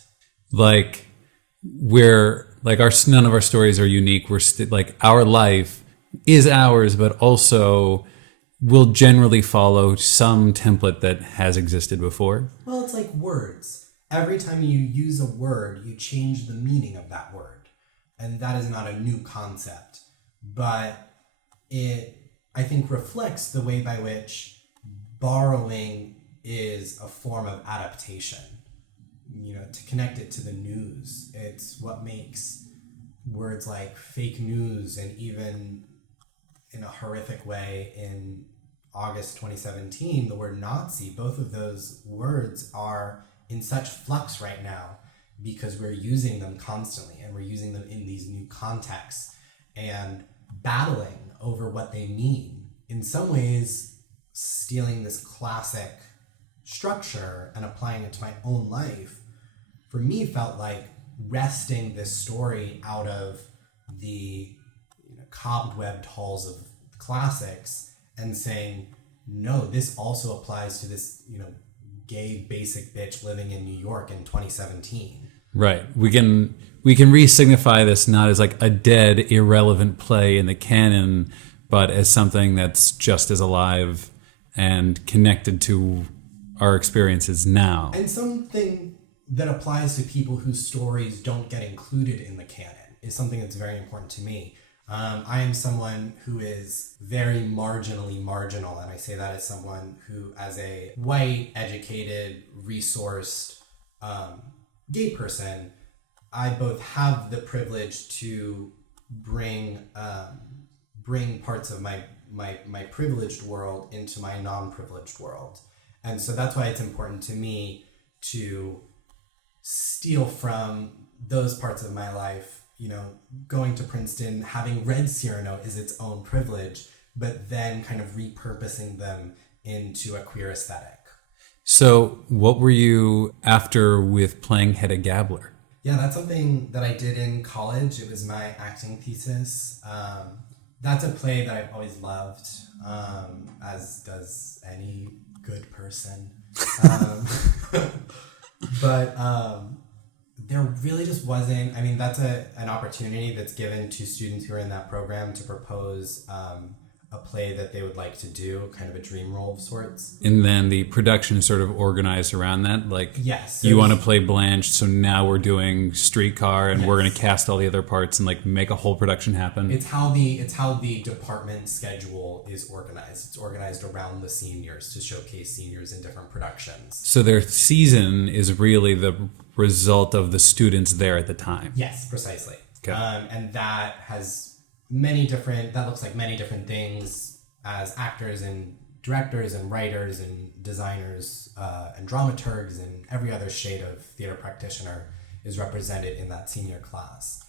Like we're like none of our stories are unique. We're like our life is ours, but also will generally follow some template that has existed before. Well, it's like words. Every time you use a word, you change the meaning of that word. And that is not a new concept, but it, I think, reflects the way by which borrowing is a form of adaptation. To connect it to the news, it's what makes words like fake news, and even in a horrific way in August 2017, the word Nazi, both of those words are in such flux right now because we're using them constantly, and we're using them in these new contexts and battling over what they mean. In some ways, stealing this classic structure and applying it to my own life, for me, felt like wresting this story out of the cobwebbed halls of classics and saying, no, this also applies to this, gay basic bitch living in New York in 2017. Right. We can re-signify this not as like a dead, irrelevant play in the canon, but as something that's just as alive and connected to our experiences now. And something that applies to people whose stories don't get included in the canon is something that's very important to me. I am someone who is very marginally marginal, and I say that as someone who, as a white, educated, resourced, gay person, I both have the privilege to bring parts of my privileged world into my non-privileged world. And so that's why it's important to me to steal from those parts of my life. Going to Princeton, having read Cyrano is its own privilege, but then kind of repurposing them into a queer aesthetic. So what were you after with playing Hedda Gabler? Yeah, that's something that I did in college. It was my acting thesis. That's a play that I've always loved, as does any good person. But there really just wasn't, that's an opportunity that's given to students who are in that program to propose a play that they would like to do, kind of a dream role of sorts. And then the production is sort of organized around that? Like, yes. You want to play Blanche, so now we're doing Streetcar, and we're going to cast all the other parts and like make a whole production happen. It's how the department schedule is organized. It's organized around the seniors to showcase seniors in different productions. So their season is really the result of the students there at the time. Yes, precisely. Okay. And that looks like many different things as actors and directors and writers and designers and dramaturgs, and every other shade of theater practitioner is represented in that senior class.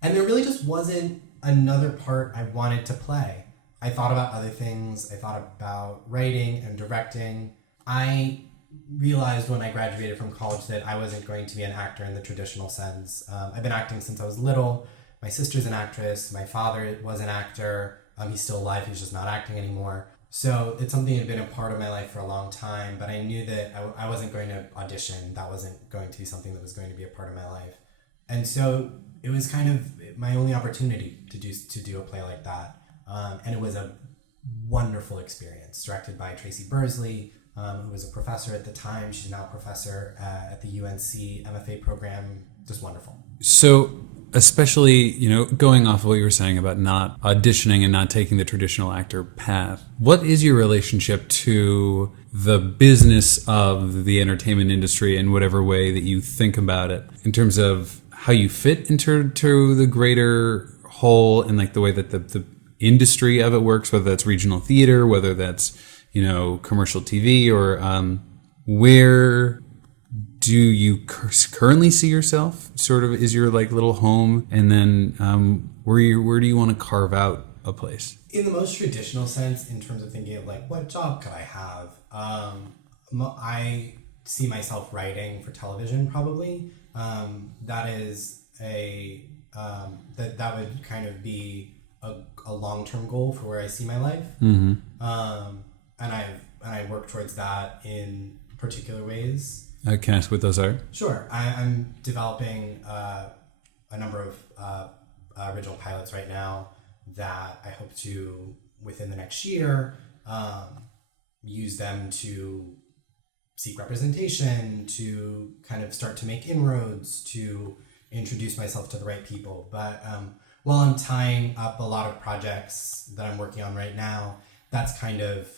And there really just wasn't another part I wanted to play. I thought about other things. I thought about writing and directing. I realized when I graduated from college that I wasn't going to be an actor in the traditional sense. I've been acting since I was little, my sister's an actress. My father was an actor. He's still alive. He's just not acting anymore. So it's something that had been a part of my life for a long time, but I knew that I wasn't going to audition. That wasn't going to be something that was going to be a part of my life. And so it was kind of my only opportunity to do a play like that. And it was a wonderful experience, directed by Tracy Bursley, who was a professor at the time. She's now a professor at the UNC MFA program. Just wonderful. So, especially, going off of what you were saying about not auditioning and not taking the traditional actor path, what is your relationship to the business of the entertainment industry in whatever way that you think about it, in terms of how you fit into the greater whole, and like the way that the industry of it works, whether that's regional theater, whether that's commercial TV, or where do you currently see yourself? Sort of is your like little home, and then where do you want to carve out a place? In the most traditional sense, in terms of thinking of like what job could I have, I see myself writing for television probably. That is that would kind of be a long-term goal for where I see my life. Mm-hmm. And I work towards that in particular ways. Can I ask what those are? Sure. I'm developing a number of original pilots right now that I hope to, within the next year, use them to seek representation, to kind of start to make inroads, to introduce myself to the right people. But while I'm tying up a lot of projects that I'm working on right now, that's kind of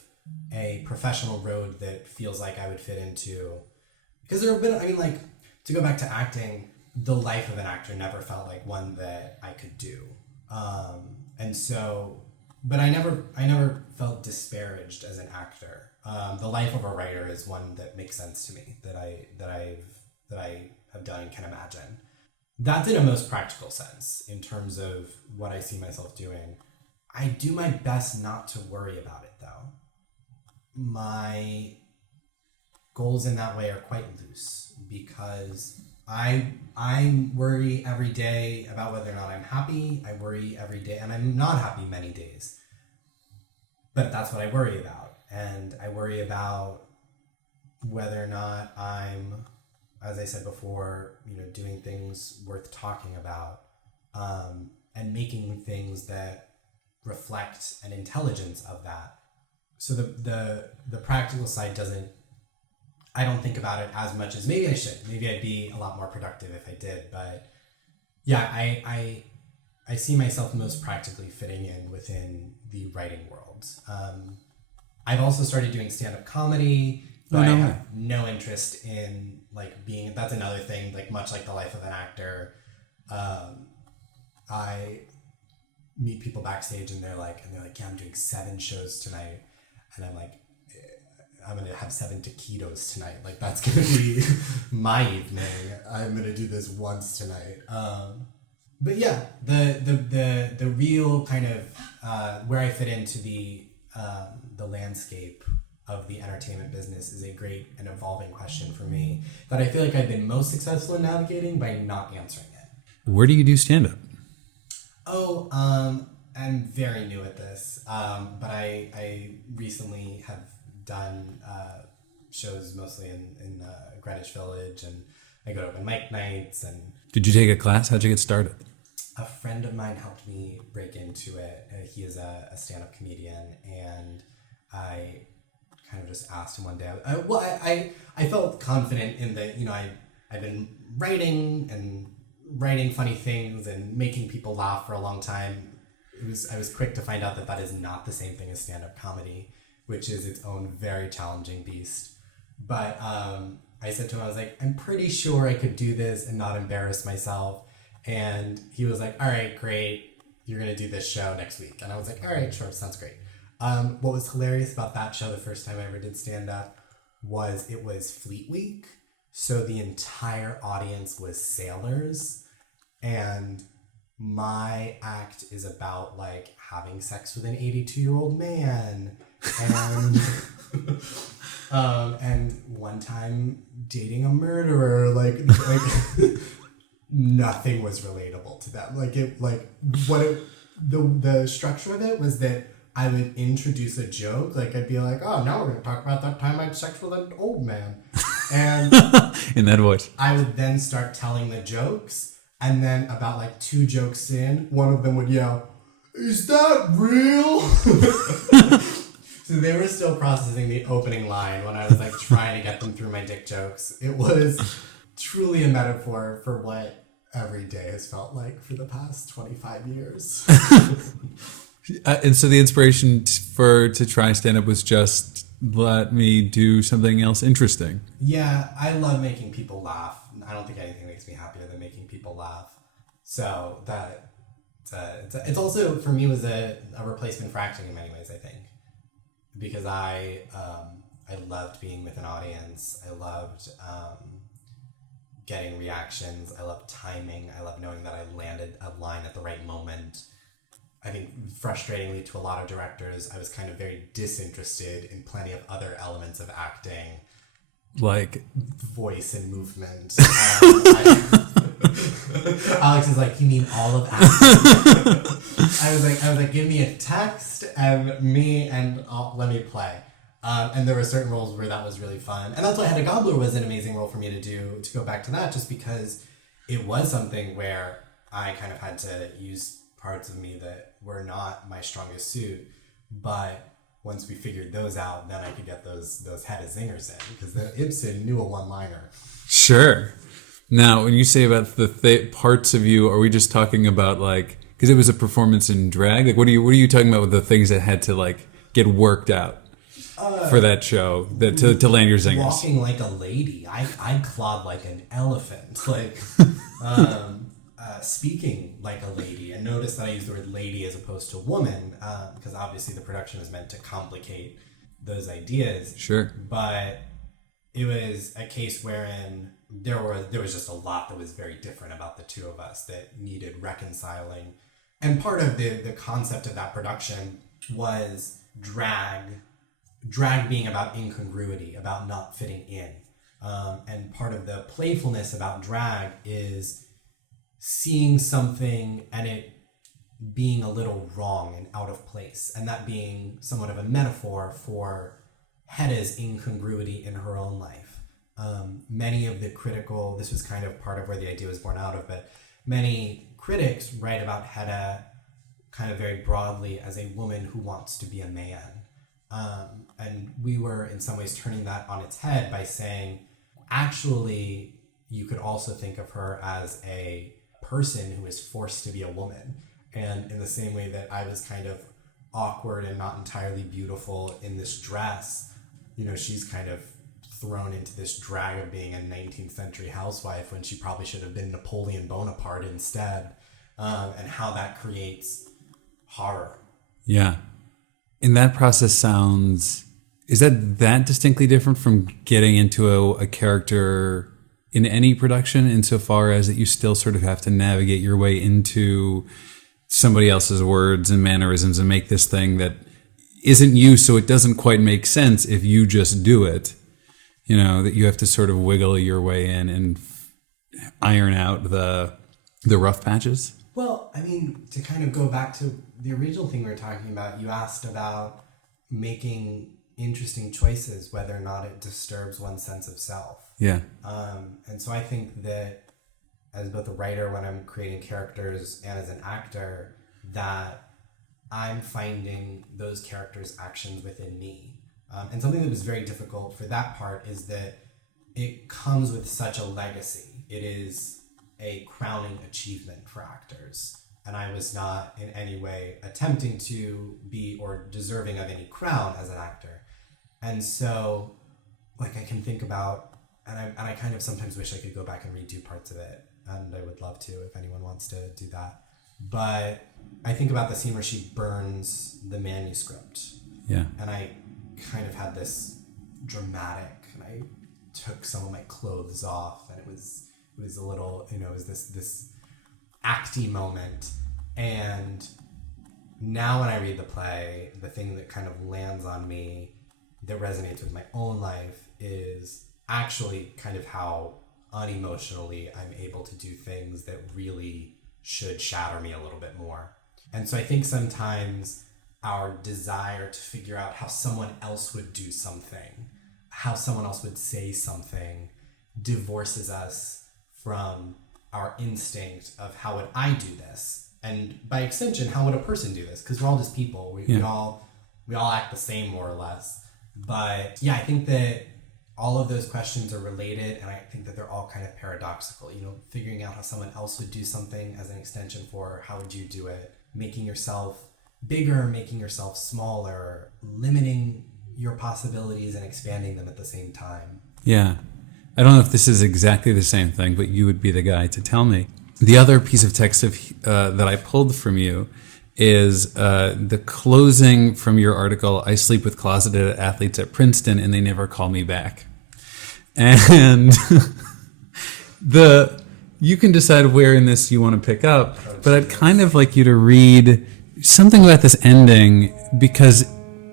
a professional road that feels like I would fit into. Because there have been, to go back to acting, the life of an actor never felt like one that I could do. And so, but I never felt disparaged as an actor. The life of a writer is one that makes sense to me, that I have done and can imagine. That's in a most practical sense in terms of what I see myself doing. I do my best not to worry about it, though. My goals in that way are quite loose because I worry every day about whether or not I'm happy. I worry every day, and I'm not happy many days. But that's what I worry about. And I worry about whether or not I'm, as I said before, doing things worth talking about, and making things that reflect an intelligence of that. So the practical side I don't think about it as much as maybe I should. Maybe I'd be a lot more productive if I did. But yeah, I see myself most practically fitting in within the writing world. I've also started doing stand-up comedy, but I have no interest in being, that's another thing, much like the life of an actor. I meet people backstage and they're like, yeah, I'm doing 7 shows tonight. And I'm like, I'm going to have 7 taquitos tonight. That's going to be my evening. I'm going to do this once tonight. But yeah, the real kind of where I fit into the landscape of the entertainment business is a great and evolving question for me that I feel like I've been most successful in navigating by not answering it. Where do you do stand-up? I'm very new at this, but I recently have done shows mostly in Greenwich Village, and I go to open mic nights. And did you take a class? How'd you get started? A friend of mine helped me break into it. He is a stand-up comedian, and I kind of just asked him one day. I felt confident in that. I've been writing funny things and making people laugh for a long time. I was quick to find out that is not the same thing as stand-up comedy, which is its own very challenging beast. But I said to him, I was like, I'm pretty sure I could do this and not embarrass myself. And he was like, all right, great. You're going to do this show next week. And I was like, all right, sure, sounds great. What was hilarious about that show, the first time I ever did stand-up, was it was Fleet Week. So the entire audience was sailors. And my act is about having sex with an 82-year-old man, and and one time dating a murderer, nothing was relatable to them. The structure of it was that I would introduce a joke. Like, I'd be like, oh, now we're going to talk about that time I had sex with an old man. And in that voice. I would then start telling the jokes. And then about like 2 jokes in, one of them would yell, is that real? So they were still processing the opening line when I was like trying to get them through my dick jokes. It was truly a metaphor for what every day has felt like for the past 25 years. And so the inspiration to try stand-up was just, let me do something else interesting. Yeah, I love making people laugh. I don't think anything makes me happier than making people laugh. So that it's also, for me, was a replacement for acting in many ways, I think. Because I loved being with an audience. I loved getting reactions. I loved timing. I loved knowing that I landed a line at the right moment. I think, frustratingly to a lot of directors, I was kind of very disinterested in plenty of other elements of acting. Like? Voice and movement. Alex is like, you mean all of acting? I was like, give me a text and let me play. And there were certain roles where that was really fun. And that's why Hedda Gabler was an amazing role for me to do, to go back to that, just because it was something where I kind of had to use parts of me that were not my strongest suit. But once we figured those out, then I could get those Hedda zingers in, because then Ibsen knew a one-liner. Sure. Now, when you say about the parts of you, are we just talking about like, because it was a performance in drag? Like, what are you talking about with the things that had to like get worked out for that show to land your zingers? Walking like a lady. I clawed like an elephant. Like, speaking like a lady. And notice that I use the word lady as opposed to woman, because obviously the production is meant to complicate those ideas. Sure. But it was a case wherein there was just a lot that was very different about the two of us that needed reconciling. And part of the concept of that production was drag being about incongruity, about not fitting in. And part of the playfulness about drag is seeing something and it being a little wrong and out of place, and that being somewhat of a metaphor for Hedda's incongruity in her own life. Many of the this was kind of part of where the idea was born out of, but many critics write about Hedda kind of very broadly as a woman who wants to be a man. And we were in some ways turning that on its head by saying, actually, you could also think of her as a person who is forced to be a woman. And in the same way that I was kind of awkward and not entirely beautiful in this dress, she's kind of thrown into this drag of being a 19th century housewife when she probably should have been Napoleon Bonaparte instead, and how that creates horror. Yeah. And that process is that distinctly different from getting into a character in any production, insofar as that you still sort of have to navigate your way into somebody else's words and mannerisms and make this thing that isn't you, so it doesn't quite make sense if you just do it. That you have to sort of wiggle your way in and iron out the rough patches. Well, I mean, to kind of go back to the original thing we were talking about, you asked about making interesting choices, whether or not it disturbs one's sense of self. Yeah. And so I think that as both a writer, when I'm creating characters, and as an actor, that I'm finding those characters' actions within me. And something that was very difficult for that part is that it comes with such a legacy. It is a crowning achievement for actors. And I was not in any way attempting to be or deserving of any crown as an actor. And so, like, I can think about, and I kind of sometimes wish I could go back and redo parts of it. And I would love to if anyone wants to do that. But I think about the scene where she burns the manuscript. Yeah. And I kind of had this dramatic, and I took some of my clothes off, and it was a little, it was this acty moment. And now when I read the play, the thing that kind of lands on me that resonates with my own life is actually kind of how unemotionally, I'm able to do things that really should shatter me a little bit more. And so I think sometimes our desire to figure out how someone else would do something, how someone else would say something, divorces us from our instinct of how would I do this? And by extension, how would a person do this? Because we're all just people. We all act the same, more or less. But yeah, I think that all of those questions are related, and I think that they're all kind of paradoxical. Figuring out how someone else would do something as an extension for how would you do it, making yourself bigger, making yourself smaller, limiting your possibilities and expanding them at the same time. Yeah. I don't know if this is exactly the same thing, but you would be the guy to tell me. The other piece of text that I pulled from you is the closing from your article, I sleep with closeted athletes at Princeton and they never call me back. And you can decide where in this you want to pick up, but I'd kind of like you to read something about this ending, because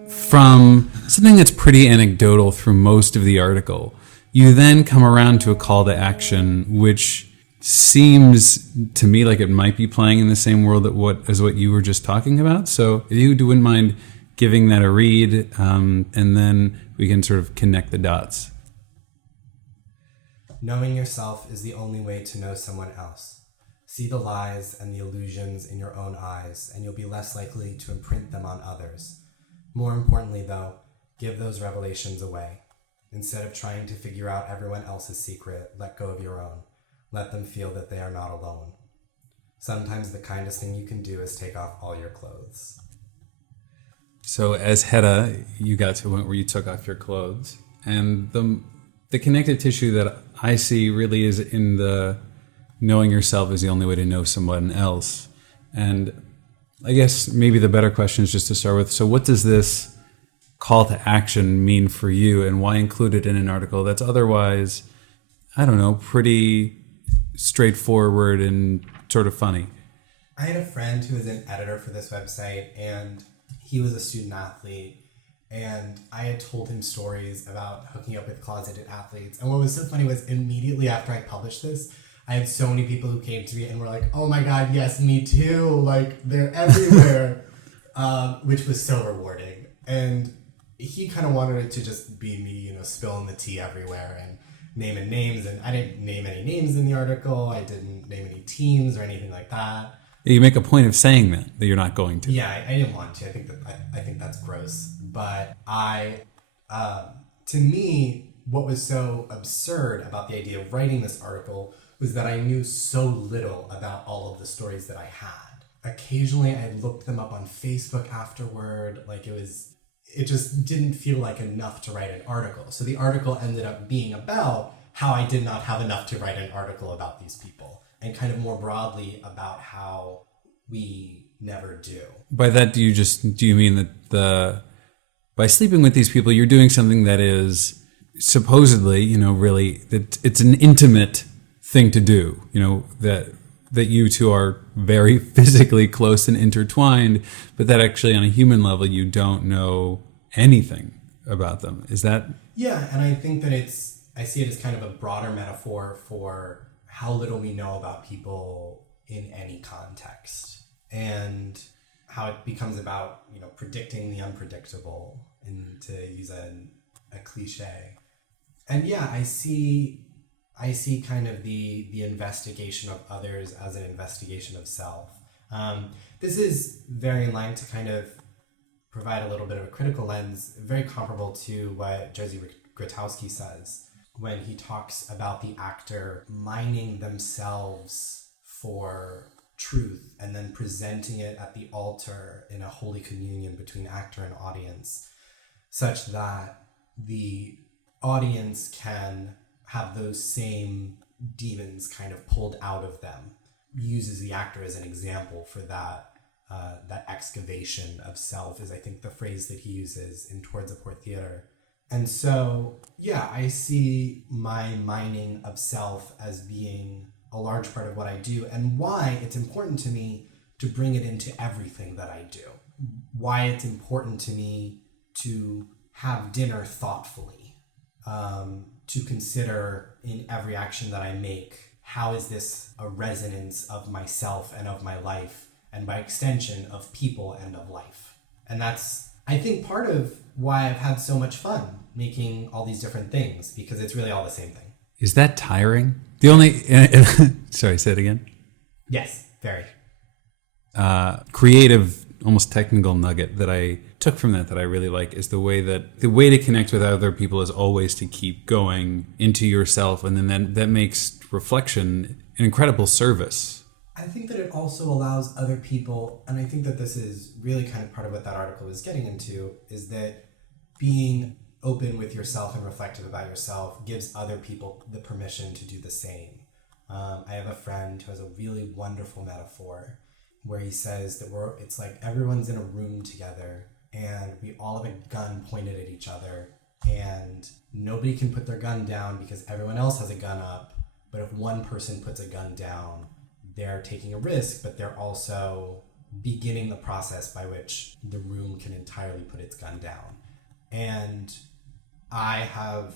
from something that's pretty anecdotal through most of the article, you then come around to a call to action, which seems to me like it might be playing in the same world as what you were just talking about. So if you wouldn't mind giving that a read, and then we can sort of connect the dots. Knowing yourself is the only way to know someone else. See the lies and the illusions in your own eyes, and you'll be less likely to imprint them on others. More importantly, though, give those revelations away. Instead of trying to figure out everyone else's secret, let go of your own. Let them feel that they are not alone. Sometimes the kindest thing you can do is take off all your clothes. So as Hedda, you got to a point where you took off your clothes, and the connective tissue that I see really is in the knowing yourself is the only way to know someone else. And I guess maybe the better question is just to start with, so what does this call to action mean for you, and why include it in an article that's otherwise, I don't know, pretty straightforward and sort of funny? I had a friend who was an editor for this website, and he was a student athlete, and I had told him stories about hooking up with closeted athletes. And what was so funny was immediately after I published this, I had so many people who came to me and were like, oh my God, yes, me too. Like, they're everywhere, which was so rewarding. And he kind of wanted it to just be me, spilling the tea everywhere and naming names. And I didn't name any names in the article. I didn't name any teams or anything like that. You make a point of saying that you're not going to. Yeah, I didn't want to. I think that's gross. But to me, what was so absurd about the idea of writing this article was that I knew so little about all of the stories that I had. Occasionally, I looked them up on Facebook afterward. Like, it just didn't feel like enough to write an article. So the article ended up being about how I did not have enough to write an article about these people, and kind of more broadly about how we never do. By that, do you mean that by sleeping with these people, you're doing something that is supposedly, really, that it's an intimate thing to do, that you two are very physically close and intertwined, but that actually on a human level, you don't know anything about them. Is that? Yeah, and I think that I see it as kind of a broader metaphor for how little we know about people in any context, and how it becomes about, predicting the unpredictable, and to use a cliche. And yeah, I see kind of the investigation of others as an investigation of self. This is very in line to kind of provide a little bit of a critical lens, very comparable to what Jerzy Grotowski says when he talks about the actor mining themselves for truth and then presenting it at the altar in a holy communion between actor and audience, such that the audience can have those same demons kind of pulled out of them. He uses the actor as an example for that excavation of self is, I think, the phrase that he uses in Towards a Poor Theater. And so, yeah, I see my mining of self as being a large part of what I do, and why it's important to me to bring it into everything that I do. Why it's important to me to have dinner thoughtfully, to consider in every action that I make, how is this a resonance of myself and of my life, and by extension of people and of life. And that's, I think, part of why I've had so much fun making all these different things, because it's really all the same thing. Is that tiring? The only sorry, say it again. Yes, very. Creative, almost technical nugget that I took from that I really like is the way to connect with other people is always to keep going into yourself, and then that makes reflection an incredible service. I think that it also allows other people, and I think that this is really kind of part of what that article was getting into, is that being open with yourself and reflective about yourself gives other people the permission to do the same. I have a friend who has a really wonderful metaphor where he says that it's like everyone's in a room together and we all have a gun pointed at each other, and nobody can put their gun down because everyone else has a gun up. But if one person puts a gun down, they're taking a risk, but they're also beginning the process by which the room can entirely put its gun down. And I have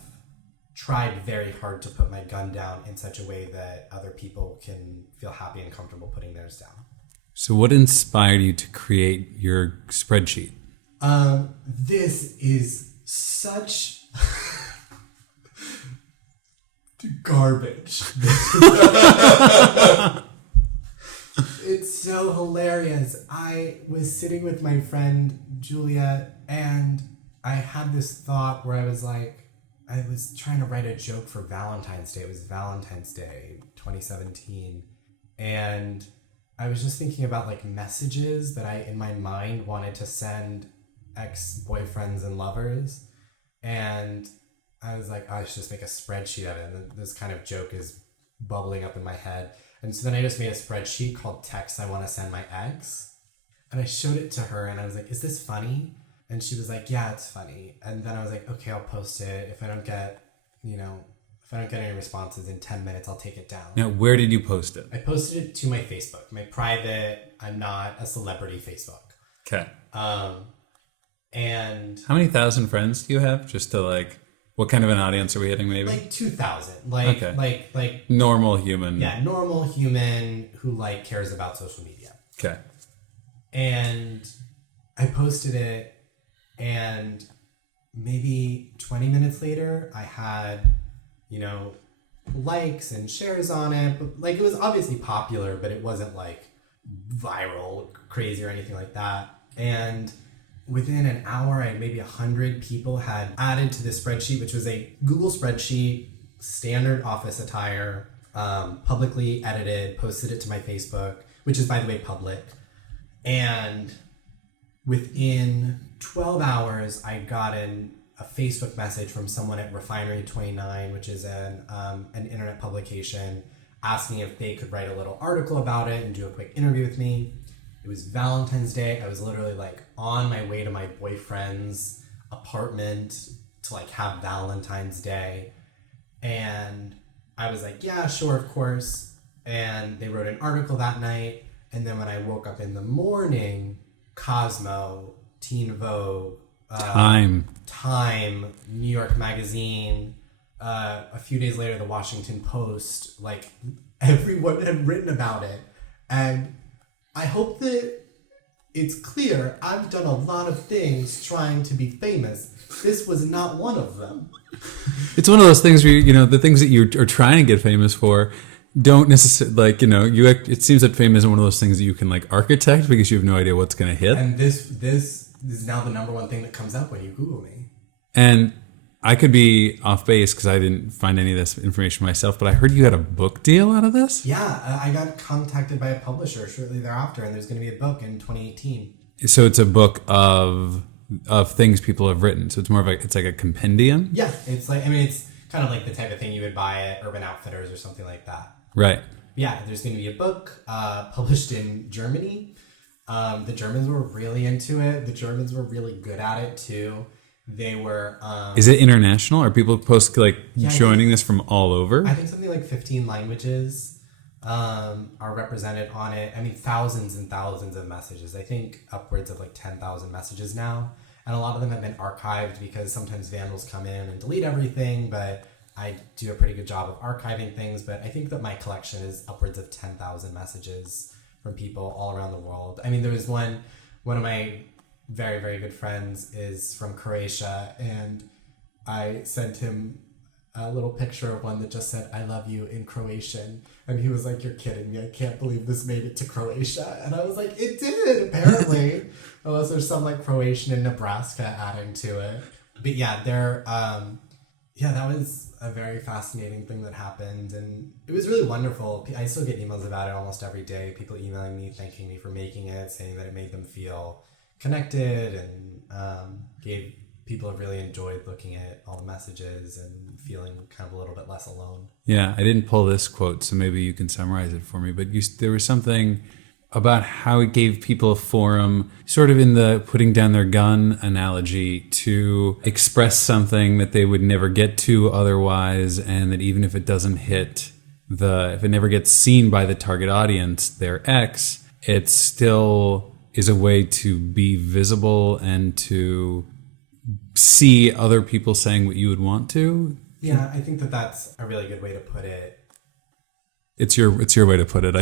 tried very hard to put my gun down in such a way that other people can feel happy and comfortable putting theirs down. So what inspired you to create your spreadsheet? This is such garbage. It's so hilarious. I was sitting with my friend Julia, and I had this thought where I was trying to write a joke for Valentine's Day. It was Valentine's Day 2017. And I was just thinking about like messages that I, in my mind, wanted to send ex-boyfriends and lovers. And I was like, I should just make a spreadsheet of it. And this kind of joke is bubbling up in my head. And so then I just made a spreadsheet called Texts I Want to Send My Ex. And I showed it to her and I was like, is this funny? And she was like, yeah, it's funny. And then I was like, okay, I'll post it. If I don't get any responses in 10 minutes, I'll take it down. Now, where did you post it? I posted it to my Facebook, my private, I'm not a celebrity Facebook. Okay. And how many thousand friends do you have? Just to like, what kind of an audience are we hitting maybe? Like 2,000. Like normal human. Yeah, normal human who like cares about social media. Okay. And I posted it, and maybe 20 minutes later, I had, likes and shares on it. But like, it was obviously popular, but it wasn't like viral, crazy or anything like that. And within an hour, I had maybe 100 people had added to this spreadsheet, which was a Google spreadsheet, standard office attire, publicly edited, posted it to my Facebook, which is, by the way, public. And within 12 hours, I got a Facebook message from someone at Refinery 29, which is an internet publication, asking if they could write a little article about it and do a quick interview with me. It was Valentine's Day. I was literally like on my way to my boyfriend's apartment to like have Valentine's Day. And I was like, yeah, sure, of course. And they wrote an article that night. And then when I woke up in the morning, Cosmo, Teen Vogue, Time, New York Magazine, a few days later, the Washington Post, like everyone had written about it. And I hope that it's clear I've done a lot of things trying to be famous. This was not one of them. It's one of those things where, the things that you are trying to get famous for don't necessarily, it seems that fame isn't one of those things that you can architect because you have no idea what's going to hit. And this is now the number one thing that comes up when you Google me. And I could be off base because I didn't find any of this information myself, but I heard you had a book deal out of this? Yeah, I got contacted by a publisher shortly thereafter, and there's going to be a book in 2018. So it's a book of things people have written. So it's more of it's like a compendium? Yeah, it's it's kind of like the type of thing you would buy at Urban Outfitters or something like that. Right. Yeah, there's going to be a book published in Germany. The Germans were really into it. The Germans were really good at it too. They were... Is it international? Are people joining this from all over? I think something like 15 languages are represented on it. Thousands and thousands of messages. I think upwards of 10,000 messages now. And a lot of them have been archived because sometimes vandals come in and delete everything. But I do a pretty good job of archiving things, but I think that my collection is upwards of 10,000 messages from people all around the world. I mean, there was one of my very, very good friends is from Croatia, and I sent him a little picture of one that just said, "I love you" in Croatian. And he was like, "You're kidding me. I can't believe this made it to Croatia." And I was like, "It did, apparently." Unless there's some like Croatian in Nebraska adding to it. But yeah, that was a very fascinating thing that happened. And it was really wonderful. I still get emails about it almost every day. People emailing me, thanking me for making it, saying that it made them feel connected, and people have really enjoyed looking at all the messages and feeling kind of a little bit less alone. Yeah, I didn't pull this quote, so maybe you can summarize it for me. But there was something about how it gave people a forum, sort of in the putting down their gun analogy, to express something that they would never get to otherwise, and that even if it doesn't hit if it never gets seen by the target audience, their X, it still is a way to be visible and to see other people saying what you would want to. Yeah, I think that that's a really good way to put it. It's your way to put it.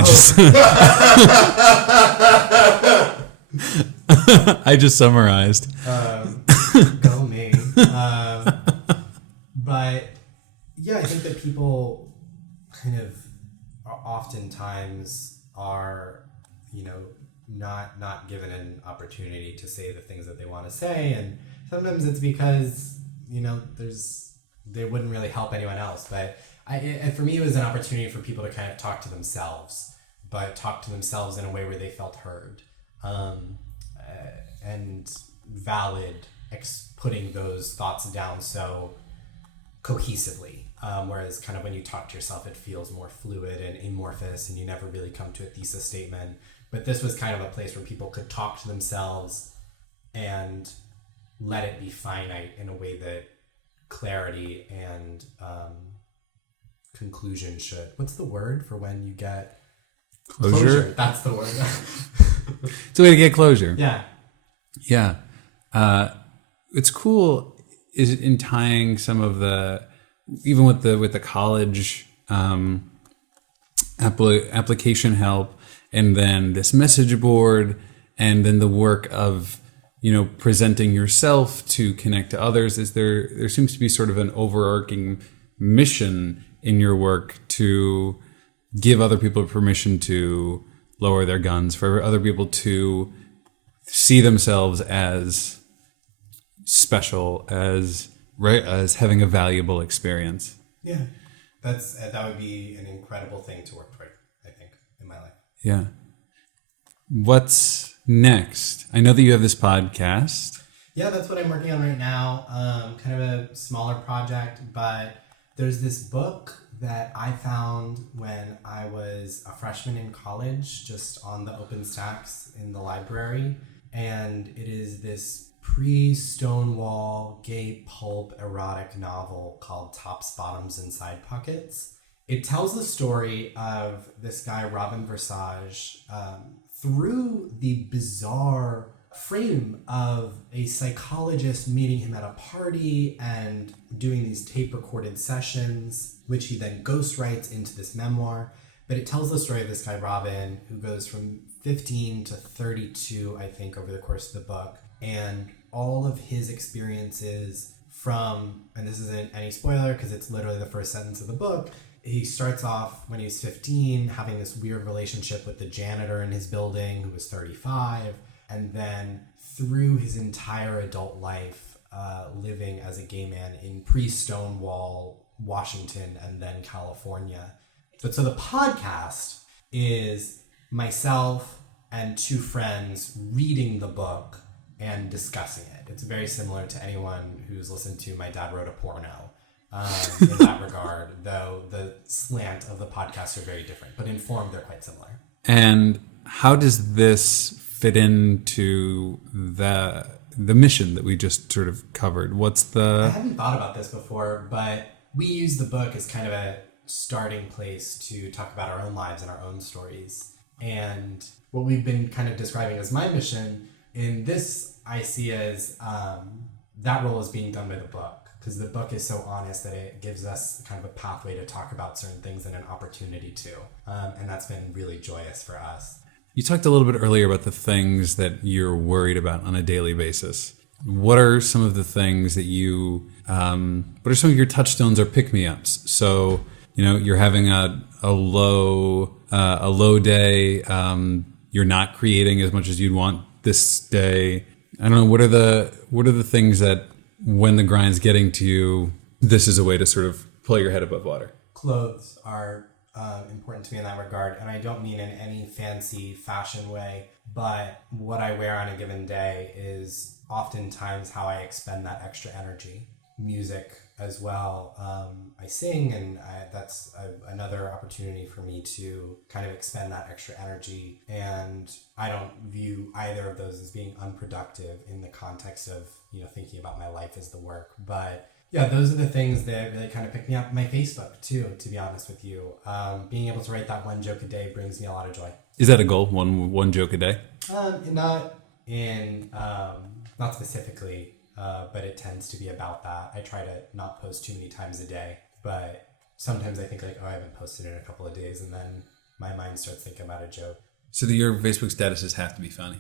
I just summarized. Go me. But yeah, I think that people kind of oftentimes are, not given an opportunity to say the things that they want to say, and sometimes it's because they wouldn't really help anyone else. But for me, it was an opportunity for people to kind of talk to themselves, but talk to themselves in a way where they felt heard, and valid, putting those thoughts down so cohesively. Whereas kind of when you talk to yourself, it feels more fluid and amorphous, and you never really come to a thesis statement. But this was kind of a place where people could talk to themselves and let it be finite in a way that clarity and conclusion should. What's the word for when you get closure? That's the word. It's a way to get closure. Yeah. Yeah. It's cool is in tying some of the, even with the college application help, and then this message board, and then the work of presenting yourself to connect to others. Is there seems to be sort of an overarching mission in your work to give other people permission to lower their guns, for other people to see themselves as special, as having a valuable experience. Yeah, that would be an incredible thing to work toward, I think, in my life. Yeah. What's next? I know that you have this podcast. Yeah, that's what I'm working on right now. Kind of a smaller project, but there's this book that I found when I was a freshman in college, just on the OpenStax in the library. And it is this pre-Stonewall gay pulp erotic novel called Tops, Bottoms, and Side Pockets. It tells the story of this guy, Robin Versage, through the bizarre frame of a psychologist meeting him at a party and doing these tape-recorded sessions, which he then ghostwrites into this memoir. But it tells the story of this guy, Robin, who goes from 15 to 32, I think, over the course of the book. And all of his experiences from, and this isn't any spoiler because it's literally the first sentence of the book, he starts off when he was 15 having this weird relationship with the janitor in his building who was 35, and then through his entire adult life living as a gay man in pre-Stonewall Washington and then California. But so the podcast is myself and two friends reading the book and discussing it. It's very similar to anyone who's listened to My Dad Wrote a Porno. In that regard, though the slant of the podcasts are very different, but in form they're quite similar. And how does this fit into the mission that we just sort of covered? I hadn't thought about this before, but we use the book as kind of a starting place to talk about our own lives and our own stories. And what we've been kind of describing as my mission, in this I see as that role is being done by the book. because the book is so honest that it gives us kind of a pathway to talk about certain things and an opportunity to. And that's been really joyous for us. You talked a little bit earlier about the things that you're worried about on a daily basis. What are some of the things that what are some of your touchstones or pick-me-ups? So, you're having a low day, you're not creating as much as you'd want this day. I don't know, what are the things that when the grind's getting to you, this is a way to sort of pull your head above water? Clothes are important to me in that regard, and I don't mean in any fancy fashion way, but what I wear on a given day is oftentimes how I expend that extra energy. Music as well. I sing, and that's another opportunity for me to kind of expend that extra energy, and I don't view either of those as being unproductive in the context of thinking about my life as the work. But yeah, those are the things that really kind of pick me up. My Facebook too, to be honest with you. Being able to write that one joke a day brings me a lot of joy. Is that a goal? One joke a day? Not specifically, but it tends to be about that. I try to not post too many times a day, but sometimes I think I haven't posted in a couple of days, and then my mind starts thinking about a joke. So your Facebook statuses have to be funny?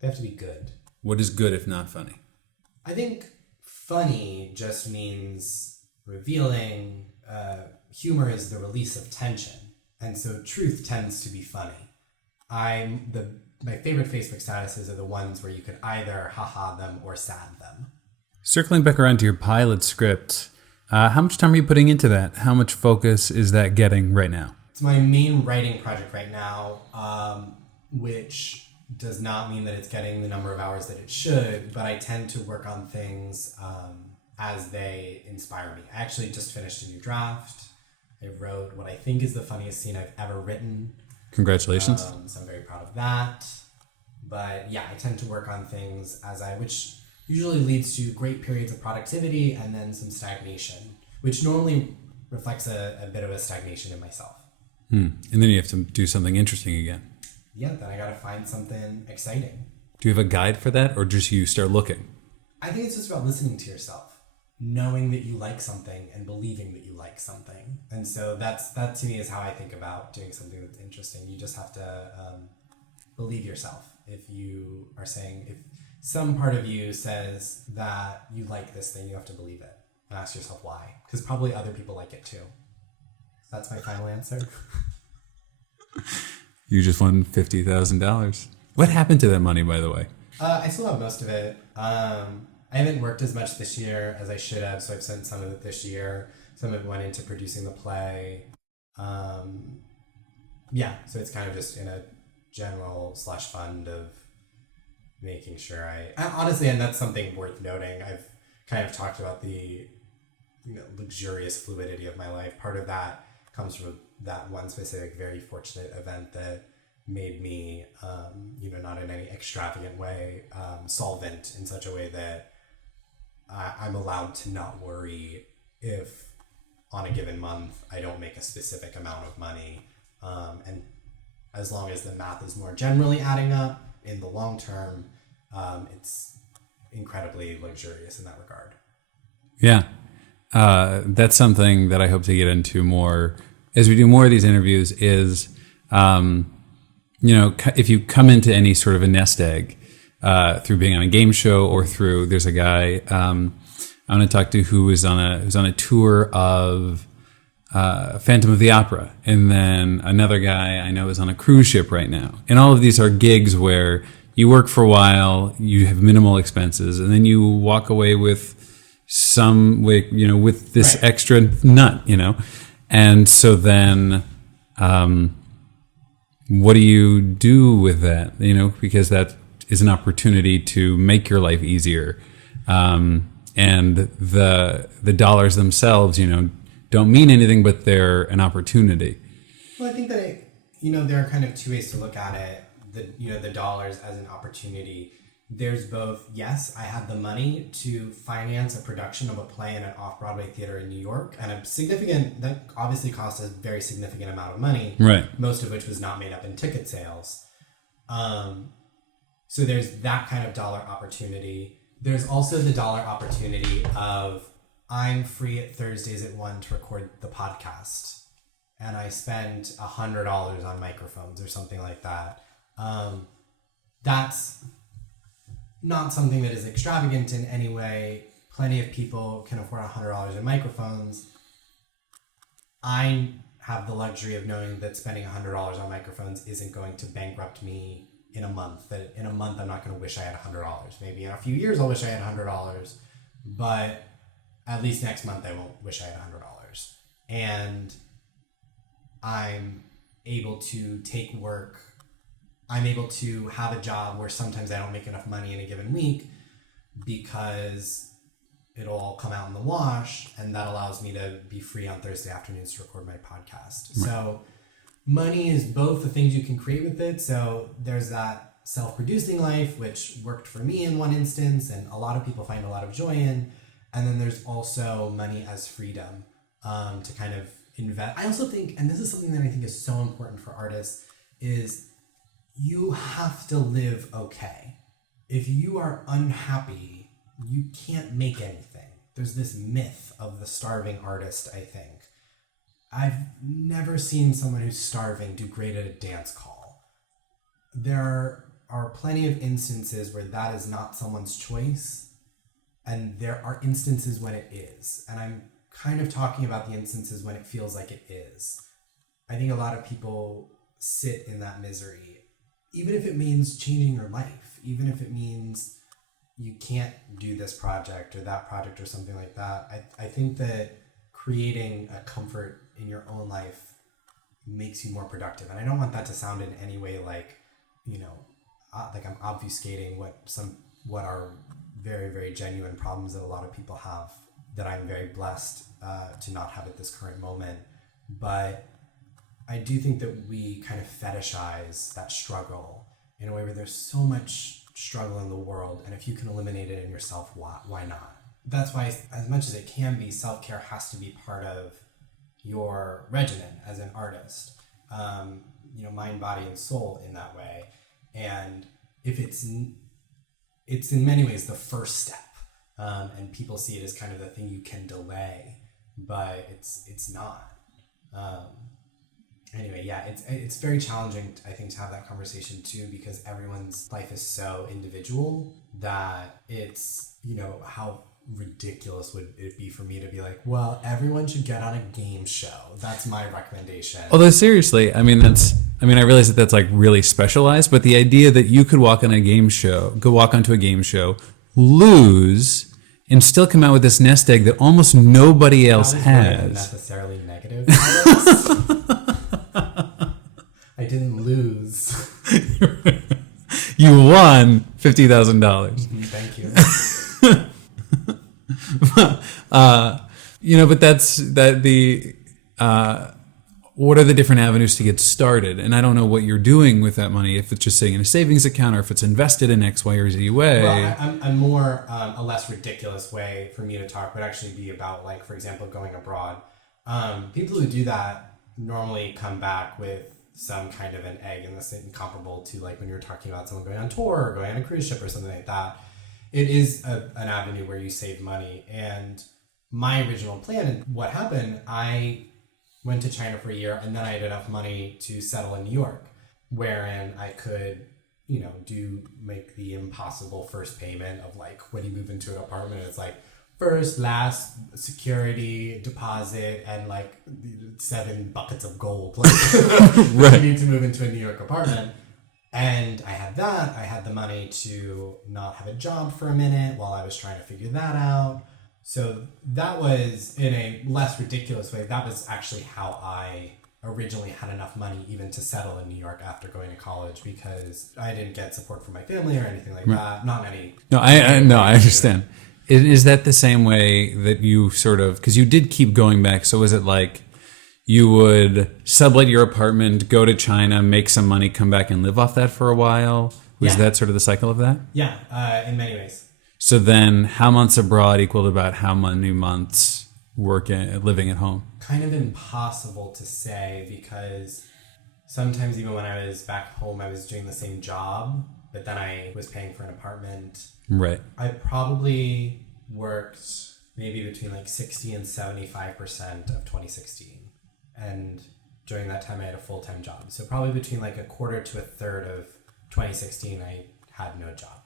They have to be good. What is good if not funny? I think funny just means revealing. Humor is the release of tension, and so truth tends to be funny. My favorite Facebook statuses are the ones where you could either haha them or sad them. Circling back around to your pilot script, how much time are you putting into that? How much focus is that getting right now? It's my main writing project right now, which does not mean that it's getting the number of hours that it should, but I tend to work on things as they inspire me. I actually just finished a new draft. I wrote what I think is the funniest scene I've ever written. Congratulations. So I'm very proud of that. But yeah, I tend to work on things which usually leads to great periods of productivity and then some stagnation, which normally reflects a bit of a stagnation in myself. And then you have to do something interesting again. Yeah, then I got to find something exciting. Do you have a guide for that, or just you start looking? I think it's just about listening to yourself, knowing that you like something and believing that you like something. And so that to me is how I think about doing something that's interesting. You just have to believe yourself. If some part of you says that you like this thing, you have to believe it and ask yourself why, because probably other people like it too. That's my final answer. You just won $50,000. What happened to that money, by the way? I still have most of it. I haven't worked as much this year as I should have, so I've sent some of it this year. Some of it went into producing the play. So it's kind of just in a general slush fund of making sure I honestly, and that's something worth noting. I've kind of talked about the luxurious fluidity of my life. Part of that comes from that one specific, very fortunate event that made me, not in any extravagant way, solvent in such a way that I'm allowed to not worry if on a given month I don't make a specific amount of money. And as long as the math is more generally adding up in the long term, it's incredibly luxurious in that regard. Yeah. That's something that I hope to get into more as we do more of these interviews is, if you come into any sort of a nest egg through being on a game show or there's a guy I'm going to talk to who's on a tour of Phantom of the Opera, and then another guy I know is on a cruise ship right now. And all of these are gigs where you work for a while, you have minimal expenses, and then you walk away with with this right. extra nut, And so then, what do you do with that? Because that is an opportunity to make your life easier. And the dollars themselves, don't mean anything, but they're an opportunity. Well, I think that there are kind of two ways to look at it. The dollars as an opportunity. There's both, yes, I had the money to finance a production of a play in an off-Broadway theater in New York, and that obviously cost a very significant amount of money, right? Most of which was not made up in ticket sales. So there's that kind of dollar opportunity. There's also the dollar opportunity of I'm free at Thursdays at 1 to record the podcast. And I spend $100 on microphones or something like that. That's not something that is extravagant in any way. Plenty of people can afford $100 in microphones. I have the luxury of knowing that spending $100 on microphones isn't going to bankrupt me in a month. That in a month I'm not going to wish I had $100. Maybe in a few years I'll wish I had $100, but at least next month I won't wish I had $100. And I'm able to take work. I'm able to have a job where sometimes I don't make enough money in a given week because it'll all come out in the wash, and that allows me to be free on Thursday afternoons to record my podcast. Right. So money is both the things you can create with it. So there's that self-producing life, which worked for me in one instance, and a lot of people find a lot of joy in. And then there's also money as freedom to kind of invest. I also think, and this is something that I think is so important for artists, is you have to live okay. If you are unhappy, you can't make anything. There's this myth of the starving artist, I think. I've never seen someone who's starving do great at a dance call. There are plenty of instances where that is not someone's choice, and there are instances when it is. And I'm kind of talking about the instances when it feels like it is. I think a lot of people sit in that misery, even if it means changing your life, even if it means you can't do this project or that project or something like that. I think that creating a comfort in your own life makes you more productive. And I don't want that to sound in any way like, like I'm obfuscating what are very, very genuine problems that a lot of people have that I'm very blessed to not have at this current moment. But I do think that we kind of fetishize that struggle in a way where there's so much struggle in the world, and if you can eliminate it in yourself, why not? That's why, as much as it can be, self-care has to be part of your regimen as an artist. Mind, body, and soul in that way. And if it's in many ways the first step, and people see it as kind of the thing you can delay, but it's not. Anyway, yeah, it's very challenging, I think, to have that conversation too, because everyone's life is so individual that it's, how ridiculous would it be for me to be like, well, everyone should get on a game show. That's my recommendation. Although seriously, I realize that that's like really specialized, but the idea that you could walk onto a game show, lose, and still come out with this nest egg that almost nobody else has. Necessarily negative. I didn't lose. You won $50,000. Thank you. But that's what are the different avenues to get started? And I don't know what you're doing with that money, if it's just sitting in a savings account or if it's invested in X, Y, or Z way. Well, I'm more, a less ridiculous way for me to talk would actually be about, like, for example, going abroad. People who do that normally come back with some kind of an egg in the same, comparable to like when you're talking about someone going on tour or going on a cruise ship or something like that. It is an avenue where you save money. And my original plan, and what happened, I went to China for a year, and then I had enough money to settle in New York, wherein I could, make the impossible first payment of like when you move into an apartment, it's like first, last, security, deposit, and like 7 buckets of gold. Like, right. You need to move into a New York apartment. And I had that. I had the money to not have a job for a minute while I was trying to figure that out. So that was, in a less ridiculous way, that was actually how I originally had enough money even to settle in New York after going to college, because I didn't get support from my family or anything like that. Not any. No, I understand. Is that the same way that you sort of, because you did keep going back, so was it like you would sublet your apartment, go to China, make some money, come back and live off that for a while? Was that sort of the cycle of that? Yeah, in many ways. So then how months abroad equaled about how many months living at home? Kind of impossible to say, because sometimes even when I was back home, I was doing the same job, but then I was paying for an apartment. Right. I probably worked maybe between like 60 and 75% of 2016. And during that time, I had a full-time job. So probably between like a quarter to a third of 2016, I had no job.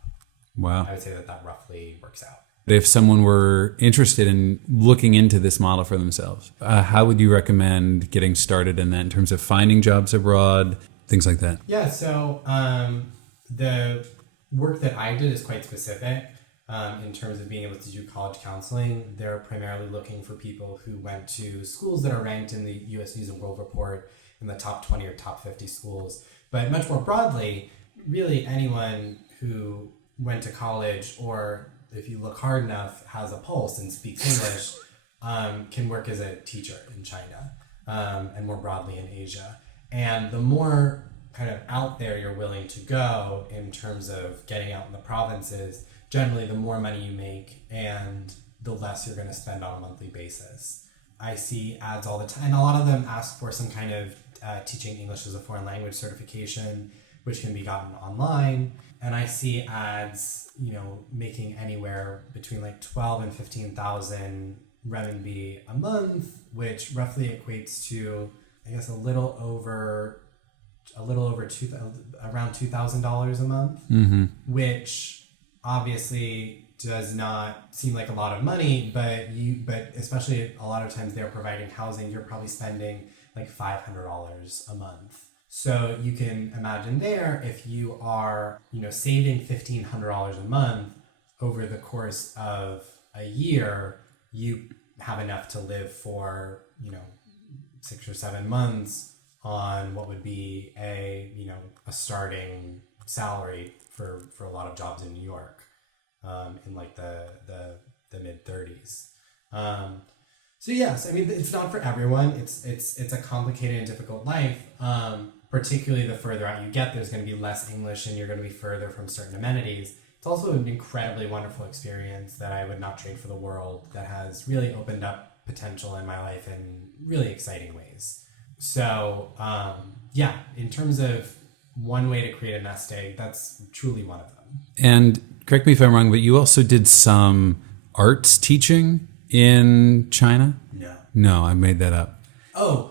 Wow. I would say that roughly works out. If someone were interested in looking into this model for themselves, how would you recommend getting started in that in terms of finding jobs abroad, things like that? Yeah, so the work that I did is quite specific in terms of being able to do college counseling. They're primarily looking for people who went to schools that are ranked in the U.S. News and World Report in the top 20 or top 50 schools. But much more broadly, really anyone who went to college, or if you look hard enough, has a pulse and speaks English, can work as a teacher in China and more broadly in Asia. And the more kind of out there you're willing to go in terms of getting out in the provinces, generally the more money you make and the less you're going to spend on a monthly basis. I see ads all the time, and a lot of them ask for some kind of teaching English as a foreign language certification, which can be gotten online. And I see ads, making anywhere between like 12 and 15,000 renminbi a month, which roughly equates to, I guess, around $2,000 a month, which obviously does not seem like a lot of money, but especially a lot of times they're providing housing, you're probably spending like $500 a month. So you can imagine there, if you are, saving $1,500 a month over the course of a year, you have enough to live for, 6 or 7 months on what would be a starting salary for a lot of jobs in New York, in like the mid 30s. So yes, I mean, it's not for everyone. It's a complicated and difficult life. Particularly the further out you get, there's going to be less English and you're going to be further from certain amenities. It's also an incredibly wonderful experience that I would not trade for the world, that has really opened up potential in my life in really exciting ways. So in terms of one way to create a nest egg, that's truly one of them. And correct me if I'm wrong, but you also did some arts teaching in China? No, I made that up. Oh,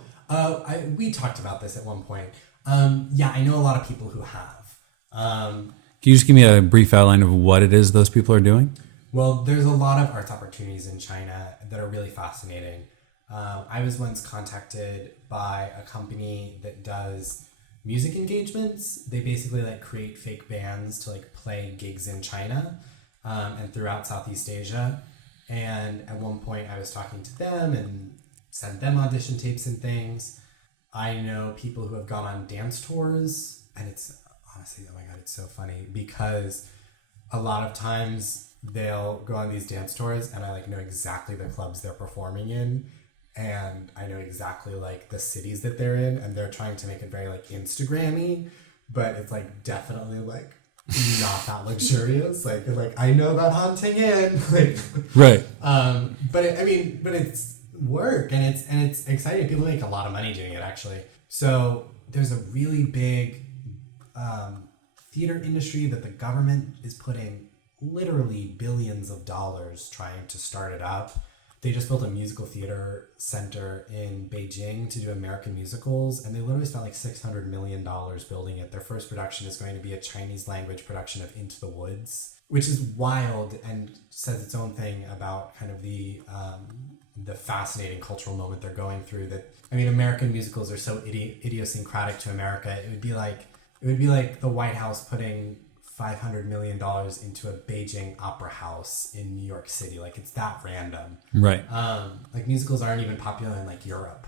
we talked about this at one point. I know a lot of people who have. Can you just give me a brief outline of what it is those people are doing? Well, there's a lot of arts opportunities in China that are really fascinating. I was once contacted by a company that does music engagements. They basically create fake bands to play gigs in China and throughout Southeast Asia. And at one point I was talking to them and sent them audition tapes and things. I know people who have gone on dance tours, and it's honestly, oh my God, it's so funny because a lot of times they'll go on these dance tours and I know exactly the clubs they're performing in, and I know exactly the cities that they're in, and they're trying to make it very Instagram-y, but it's definitely not that luxurious. I know that Haunting Inn, right. But it's work and it's exciting. People make a lot of money doing it, actually. So there's a really big theater industry that the government is putting literally billions of dollars trying to start it up. They just built a musical theater center in Beijing to do American musicals, and they literally spent $600 million building it. Their first production is going to be a Chinese language production of Into the Woods, which is wild and says its own thing about kind of the fascinating cultural moment they're going through. That, American musicals are so idiosyncratic to America. It would be like the White House putting $500 million into a Beijing opera house in New York City. It's that random. Right. Musicals aren't even popular in Europe.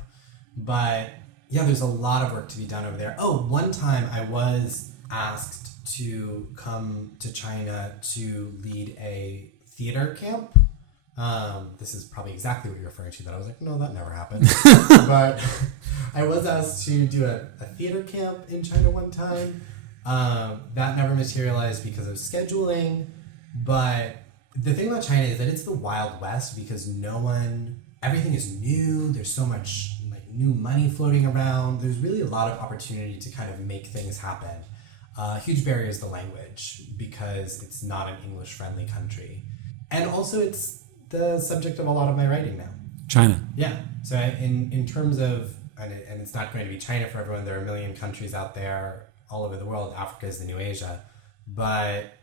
But yeah, there's a lot of work to be done over there. Oh, one time I was asked to come to China to lead a theater camp. This is probably exactly what you're referring to, that I was like, no, that never happened. But I was asked to do a theater camp in China one time. That never materialized because of scheduling. But the thing about China is that it's the Wild West because everything is new. There's so much new money floating around. There's really a lot of opportunity to kind of make things happen. Huge barrier is the language because it's not an English-friendly country. And also it's the subject of a lot of my writing now. China. Yeah. So in terms of, and it's not going to be China for everyone. There are a million countries out there all over the world. Africa is the new Asia. But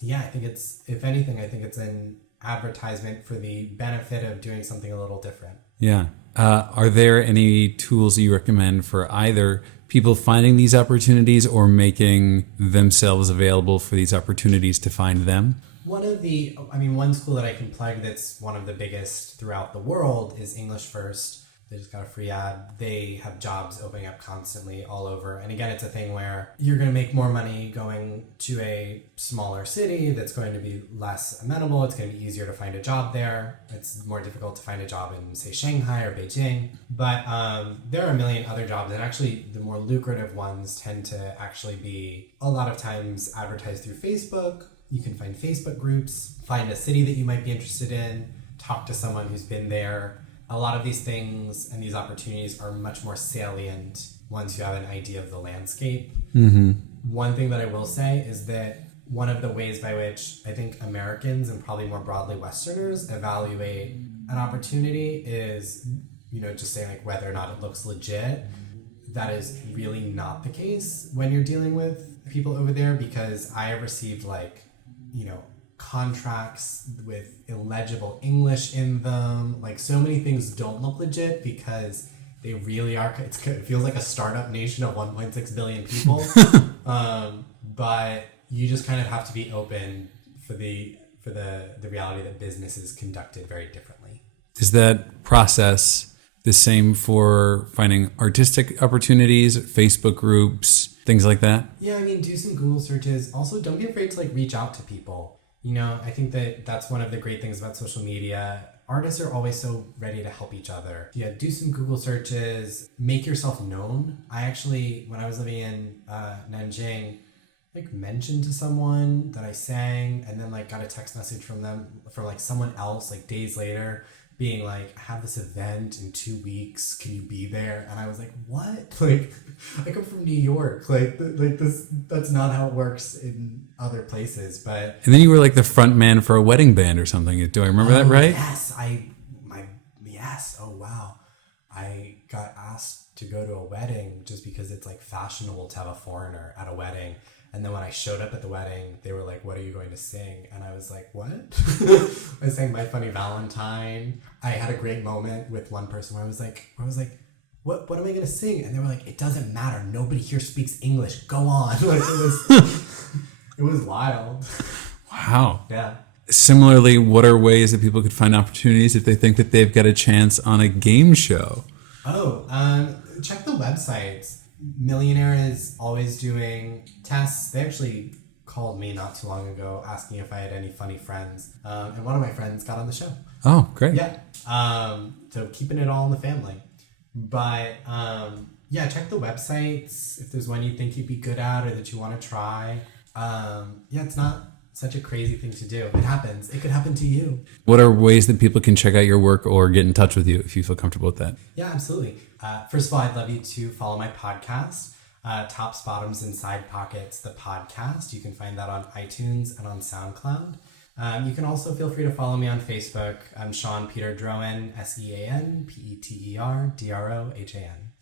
yeah, I think if anything, I think it's an advertisement for the benefit of doing something a little different. Yeah. Are there any tools you recommend for either people finding these opportunities or making themselves available for these opportunities to find them? One school that I can plug that's one of the biggest throughout the world is English First. They just got a free ad. They have jobs opening up constantly all over. And again, it's a thing where you're going to make more money going to a smaller city that's going to be less amenable. It's going to be easier to find a job there. It's more difficult to find a job in, say, Shanghai or Beijing. But there are a million other jobs. And actually, the more lucrative ones tend to actually be a lot of times advertised through Facebook. You can find Facebook groups, find a city that you might be interested in, talk to someone who's been there. A lot of these things and these opportunities are much more salient once you have an idea of the landscape. Mm-hmm. One thing that I will say is that one of the ways by which I think Americans and probably more broadly Westerners evaluate an opportunity is, just saying like whether or not it looks legit. That is really not the case when you're dealing with people over there, because I have received contracts with illegible English in them. Like, so many things don't look legit because they really are. It feels like a startup nation of 1.6 billion people. But you just kind of have to be open for the reality that business is conducted very differently. Is that process the same for finding artistic opportunities, Facebook groups, things like that? Yeah, do some Google searches. Also, don't be afraid to reach out to people. I think that's one of the great things about social media. Artists are always so ready to help each other. Yeah, do some Google searches, make yourself known. I actually, when I was living in Nanjing, mentioned to someone that I sang, and then got a text message from someone else days later being like, I have this event in 2 weeks, can you be there? And I was like, what? I come from New York. That's not how it works in other places. But and then you were the front man for a wedding band or something. Do I remember that right? Yes. Oh wow. I got asked to go to a wedding just because it's fashionable to have a foreigner at a wedding. And then when I showed up at the wedding, they were like, what are you going to sing? And I was like, what? I sang My Funny Valentine. I had a great moment with one person where I was like, what am I going to sing? And they were like, it doesn't matter. Nobody here speaks English. Go on. It was wild. Wow. Yeah. Similarly, what are ways that people could find opportunities if they think that they've got a chance on a game show? Check the websites. Millionaire is always doing tests. They actually called me not too long ago asking if I had any funny friends. And one of my friends got on the show. Oh, great. Yeah. So keeping it all in the family. But check the websites if there's one you think you'd be good at or that you want to try. It's not such a crazy thing to do. It happens. It could happen to you. What are ways that people can check out your work or get in touch with you if you feel comfortable with that? Yeah, absolutely. First of all, I'd love you to follow my podcast, Tops, Bottoms, and Side Pockets, the podcast. You can find that on iTunes and on SoundCloud. You can also feel free to follow me on Facebook. I'm Sean Peter Drohan, SeanPeter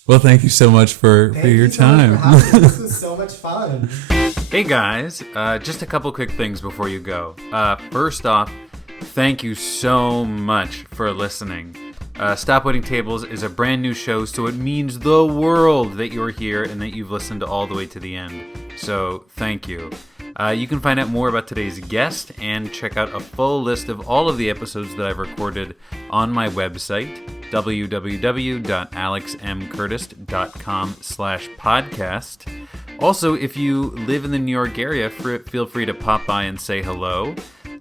Well, thank you so much for your time. Thank you so much for having me. This was so much fun. Hey guys, just a couple quick things before you go. First off, thank you so much for listening. Stop Waiting Tables is a brand new show, so it means the world that you're here and that you've listened all the way to the end. So thank you. You can find out more about today's guest and check out a full list of all of the episodes that I've recorded on my website, www.alexmcurtis.com/podcast. Also, if you live in the New York area, feel free to pop by and say hello.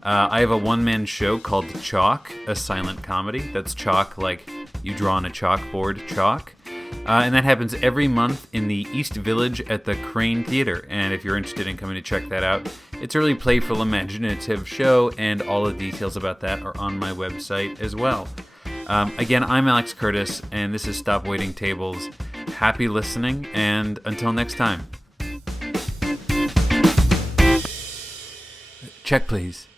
I have a one-man show called Chalk, a silent comedy. That's chalk like you draw on a chalkboard, chalk. And that happens every month in the East Village at the Crane Theater. And if you're interested in coming to check that out, it's a really playful, imaginative show, and all the details about that are on my website as well. Again, I'm Alex Curtis, and this is Stop Waiting Tables. Happy listening, and until next time. Check, please.